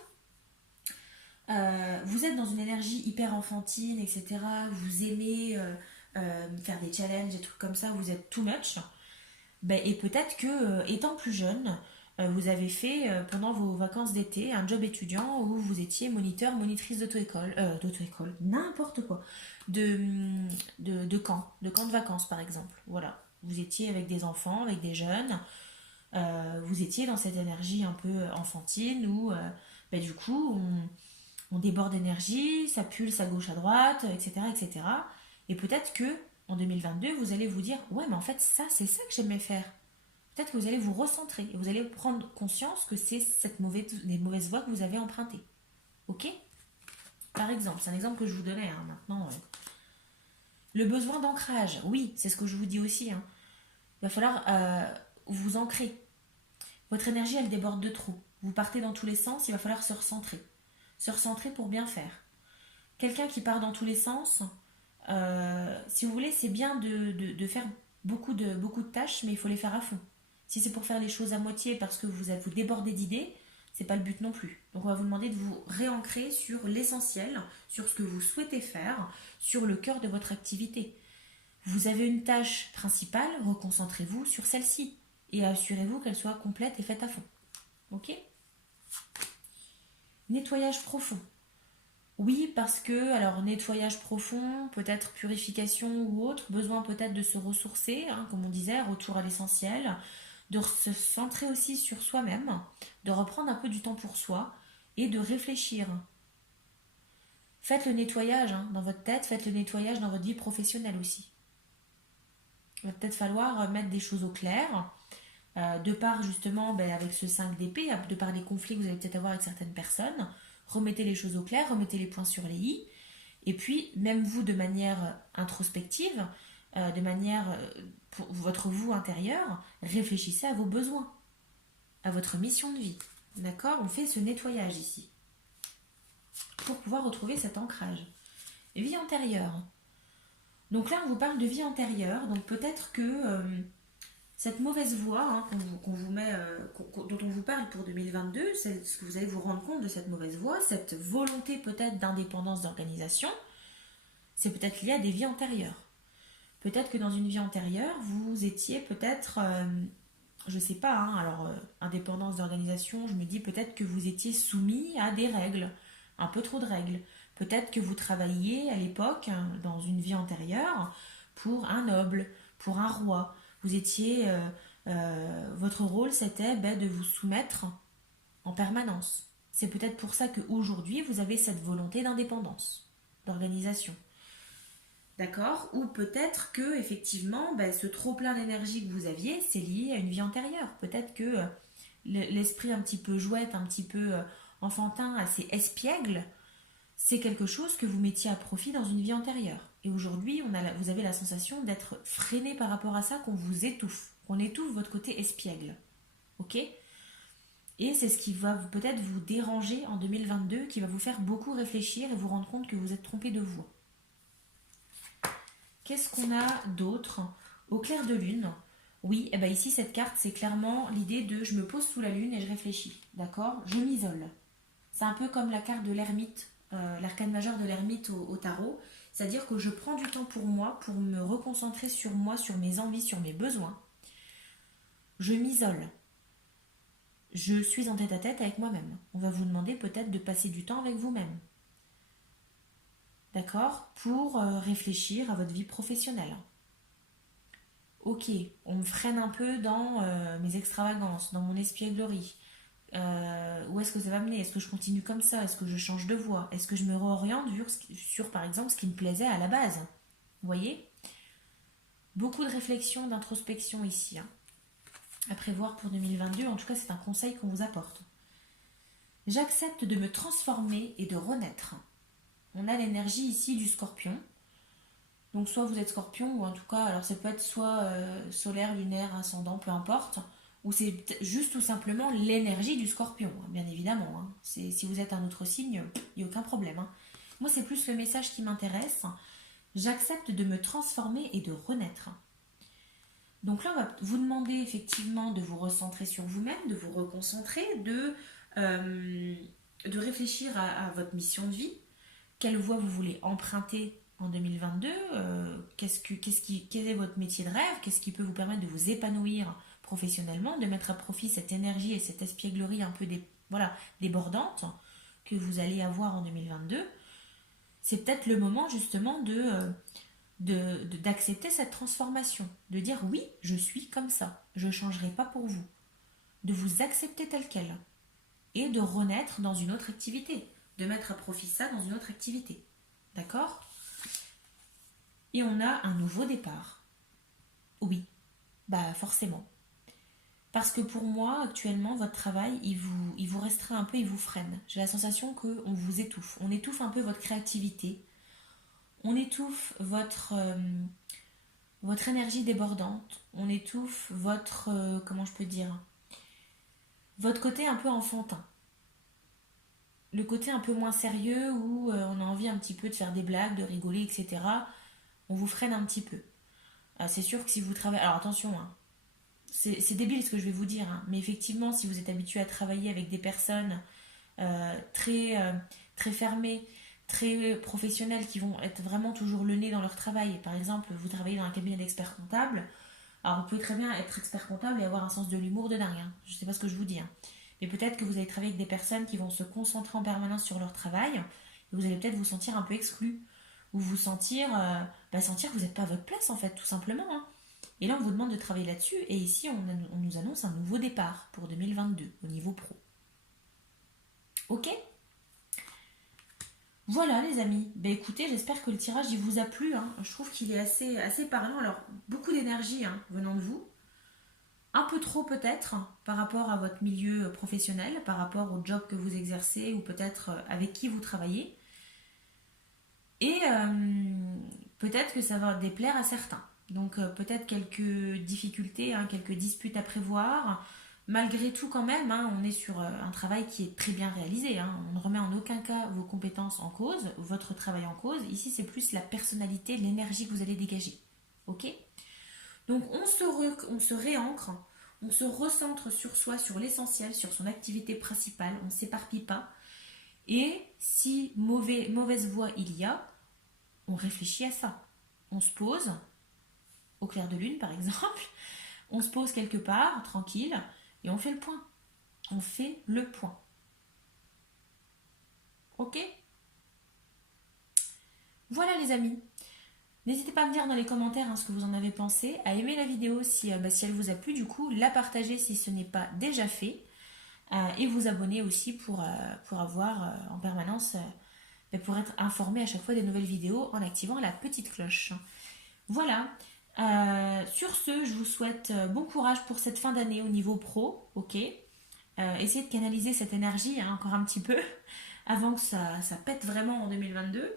Vous êtes dans une énergie hyper enfantine, etc. Vous aimez faire des challenges, des trucs comme ça, vous êtes too much. Ben, et peut-être que, étant plus jeune, vous avez fait pendant vos vacances d'été un job étudiant où vous étiez moniteur, monitrice d'auto-école, n'importe quoi, de, de camp de vacances par exemple. Voilà. Vous étiez avec des enfants, avec des jeunes, vous étiez dans cette énergie un peu enfantine où ben, du coup on déborde d'énergie, ça pulse à gauche à droite, etc. etc. Et peut-être que en 2022 vous allez vous dire ouais mais en fait ça c'est ça que j'aimais faire. Peut-être que vous allez vous recentrer et vous allez prendre conscience que c'est les mauvaises voies que vous avez empruntées. Ok. Par exemple, c'est un exemple que je vous donnais hein, maintenant. Le besoin d'ancrage, oui, c'est ce que je vous dis aussi. Hein. Il va falloir vous ancrer. Votre énergie, elle déborde de trop. Vous partez dans tous les sens, il va falloir se recentrer. Se recentrer pour bien faire. Quelqu'un qui part dans tous les sens, si vous voulez, c'est bien de faire beaucoup de tâches, mais il faut les faire à fond. Si c'est pour faire les choses à moitié parce que vous débordez d'idées, C'est pas le but non plus. Donc on va vous demander de vous réancrer sur l'essentiel, sur ce que vous souhaitez faire, sur le cœur de votre activité. Vous avez une tâche principale, reconcentrez-vous sur celle-ci et assurez-vous qu'elle soit complète et faite à fond. Ok? Nettoyage profond. Oui, parce que, alors nettoyage profond, peut-être purification ou autre, besoin peut-être de se ressourcer, hein, comme on disait, retour à l'essentiel, de se centrer aussi sur soi-même, de reprendre un peu du temps pour soi et de réfléchir. Faites le nettoyage hein, dans votre tête, faites le nettoyage dans votre vie professionnelle aussi. Il va peut-être falloir mettre des choses au clair, de par justement avec ce 5 d'épée, de par les conflits que vous allez peut-être avoir avec certaines personnes, remettez les choses au clair, remettez les points sur les i, et puis même vous de manière introspective, de manière pour votre vous intérieur, réfléchissez à vos besoins, à votre mission de vie. D'accord? On fait ce nettoyage ici pour pouvoir retrouver cet ancrage. Vie antérieure. Donc là, on vous parle de vie antérieure, donc peut-être que cette mauvaise voie hein, qu'on vous met, dont on vous parle pour 2022, c'est ce que vous allez vous rendre compte de cette mauvaise voie, cette volonté peut-être d'indépendance d'organisation, c'est peut-être lié à des vies antérieures. Peut-être que dans une vie antérieure, vous étiez peut-être, je ne sais pas, hein, alors indépendance d'organisation, je me dis peut-être que vous étiez soumis à des règles, un peu trop de règles. Peut-être que vous travailliez à l'époque, dans une vie antérieure, pour un noble, pour un roi. Vous étiez, votre rôle c'était de vous soumettre en permanence. C'est peut-être pour ça qu'aujourd'hui vous avez cette volonté d'indépendance, d'organisation. D'accord? Ou peut-être que effectivement ce trop plein d'énergie que vous aviez, c'est lié à une vie antérieure. Peut-être que l'esprit un petit peu jouette, un petit peu enfantin, assez espiègle, c'est quelque chose que vous mettiez à profit dans une vie antérieure. Et aujourd'hui, vous avez la sensation d'être freiné par rapport à ça, qu'on vous étouffe, qu'on étouffe votre côté espiègle. Ok? Et c'est ce qui va peut-être vous déranger en 2022, qui va vous faire beaucoup réfléchir et vous rendre compte que vous êtes trompé de voie. Qu'est-ce qu'on a d'autre? Au clair de lune, oui, et ici cette carte c'est clairement l'idée de je me pose sous la lune et je réfléchis, d'accord? Je m'isole. C'est un peu comme la carte de l'ermite, l'arcane majeur de l'ermite au tarot, c'est-à-dire que je prends du temps pour moi, pour me reconcentrer sur moi, sur mes envies, sur mes besoins. Je m'isole. Je suis en tête-à-tête avec moi-même. On va vous demander peut-être de passer du temps avec vous-même. D'accord? Pour réfléchir à votre vie professionnelle. Ok, on me freine un peu dans mes extravagances, dans mon espièglerie. Où est-ce que ça va mener? Est-ce que je continue comme ça? Est-ce que je change de voie? Est-ce que je me réoriente sur, par exemple, ce qui me plaisait à la base? Vous voyez? Beaucoup de réflexion, d'introspection ici. Hein. À prévoir pour 2022, en tout cas, c'est un conseil qu'on vous apporte. J'accepte de me transformer et de renaître. On a l'énergie ici du scorpion. Donc soit vous êtes scorpion, ou en tout cas, alors ça peut être soit solaire, lunaire, ascendant, peu importe, ou c'est juste tout simplement l'énergie du scorpion, bien évidemment. Hein. Si vous êtes un autre signe, il n'y a aucun problème. Hein. Moi, c'est plus le message qui m'intéresse. J'accepte de me transformer et de renaître. Donc là, on va vous demander effectivement de vous recentrer sur vous-même, de vous reconcentrer, de réfléchir à votre mission de vie, quelle voie vous voulez emprunter en 2022, quel est votre métier de rêve, qu'est-ce qui peut vous permettre de vous épanouir professionnellement, de mettre à profit cette énergie et cette espièglerie un peu débordante que vous allez avoir en 2022. C'est peut-être le moment justement d'accepter cette transformation, de dire oui, je suis comme ça, je ne changerai pas pour vous, de vous accepter tel quel et de renaître dans une autre activité, de mettre à profit ça dans une autre activité. D'accord? Et on a un nouveau départ. Oui, forcément. Parce que pour moi, actuellement, votre travail, il vous restreint un peu, il vous freine. J'ai la sensation qu'on vous étouffe. On étouffe un peu votre créativité. On étouffe votre énergie débordante. On étouffe votre, comment je peux dire, votre côté un peu enfantin. Le côté un peu moins sérieux où on a envie un petit peu de faire des blagues, de rigoler, etc. On vous freine un petit peu. C'est sûr que si vous travaillez... Alors attention, hein, c'est débile ce que je vais vous dire, hein, mais effectivement, si vous êtes habitué à travailler avec des personnes très fermées, très professionnelles, qui vont être vraiment toujours le nez dans leur travail. Par exemple, vous travaillez dans un cabinet d'experts comptables, alors vous pouvez très bien être expert comptable et avoir un sens de l'humour de dingue, hein. Je ne sais pas ce que je vous dis, hein. Mais peut-être que vous allez travailler avec des personnes qui vont se concentrer en permanence sur leur travail, et vous allez peut-être vous sentir un peu exclu, ou vous sentir, sentir que vous n'êtes pas à votre place en fait, tout simplement, hein. Et là, on vous demande de travailler là-dessus. Et ici, on nous annonce un nouveau départ pour 2022 au niveau pro. Ok. Voilà, les amis. Ben écoutez, j'espère que le tirage il vous a plu, hein. Je trouve qu'il est assez parlant. Alors, beaucoup d'énergie, hein, venant de vous. Un peu trop peut-être par rapport à votre milieu professionnel, par rapport au job que vous exercez ou peut-être avec qui vous travaillez. Et peut-être que ça va déplaire à certains. Donc peut-être quelques difficultés, hein, quelques disputes à prévoir. Malgré tout quand même, hein, on est sur un travail qui est très bien réalisé, hein. On ne remet en aucun cas vos compétences en cause, votre travail en cause. Ici c'est plus la personnalité, l'énergie que vous allez dégager. Ok. Donc on se réancre, on se recentre sur soi, sur l'essentiel, sur son activité principale, on ne s'éparpille pas. Et si mauvaise voie il y a, on réfléchit à ça. On se pose, au clair de lune par exemple, on se pose quelque part, tranquille, et on fait le point. On fait le point. Ok. Voilà les amis. N'hésitez pas à me dire dans les commentaires, hein, ce que vous en avez pensé, à aimer la vidéo si elle vous a plu, du coup, la partager si ce n'est pas déjà fait, et vous abonner aussi pour avoir en permanence, pour être informé à chaque fois des nouvelles vidéos en activant la petite cloche. Voilà. Sur ce, je vous souhaite bon courage pour cette fin d'année au niveau pro, ok. Essayez de canaliser cette énergie, hein, encore un petit peu avant que ça pète vraiment en 2022.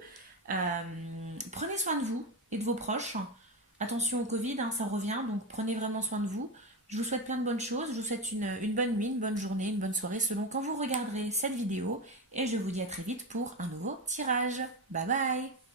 Euh, Prenez soin de vous et de vos proches. Attention au Covid, hein, ça revient, donc prenez vraiment soin de vous. Je vous souhaite plein de bonnes choses. Je vous souhaite une bonne nuit, une bonne journée, une bonne soirée selon quand vous regarderez cette vidéo. Et je vous dis à très vite pour un nouveau tirage. Bye bye!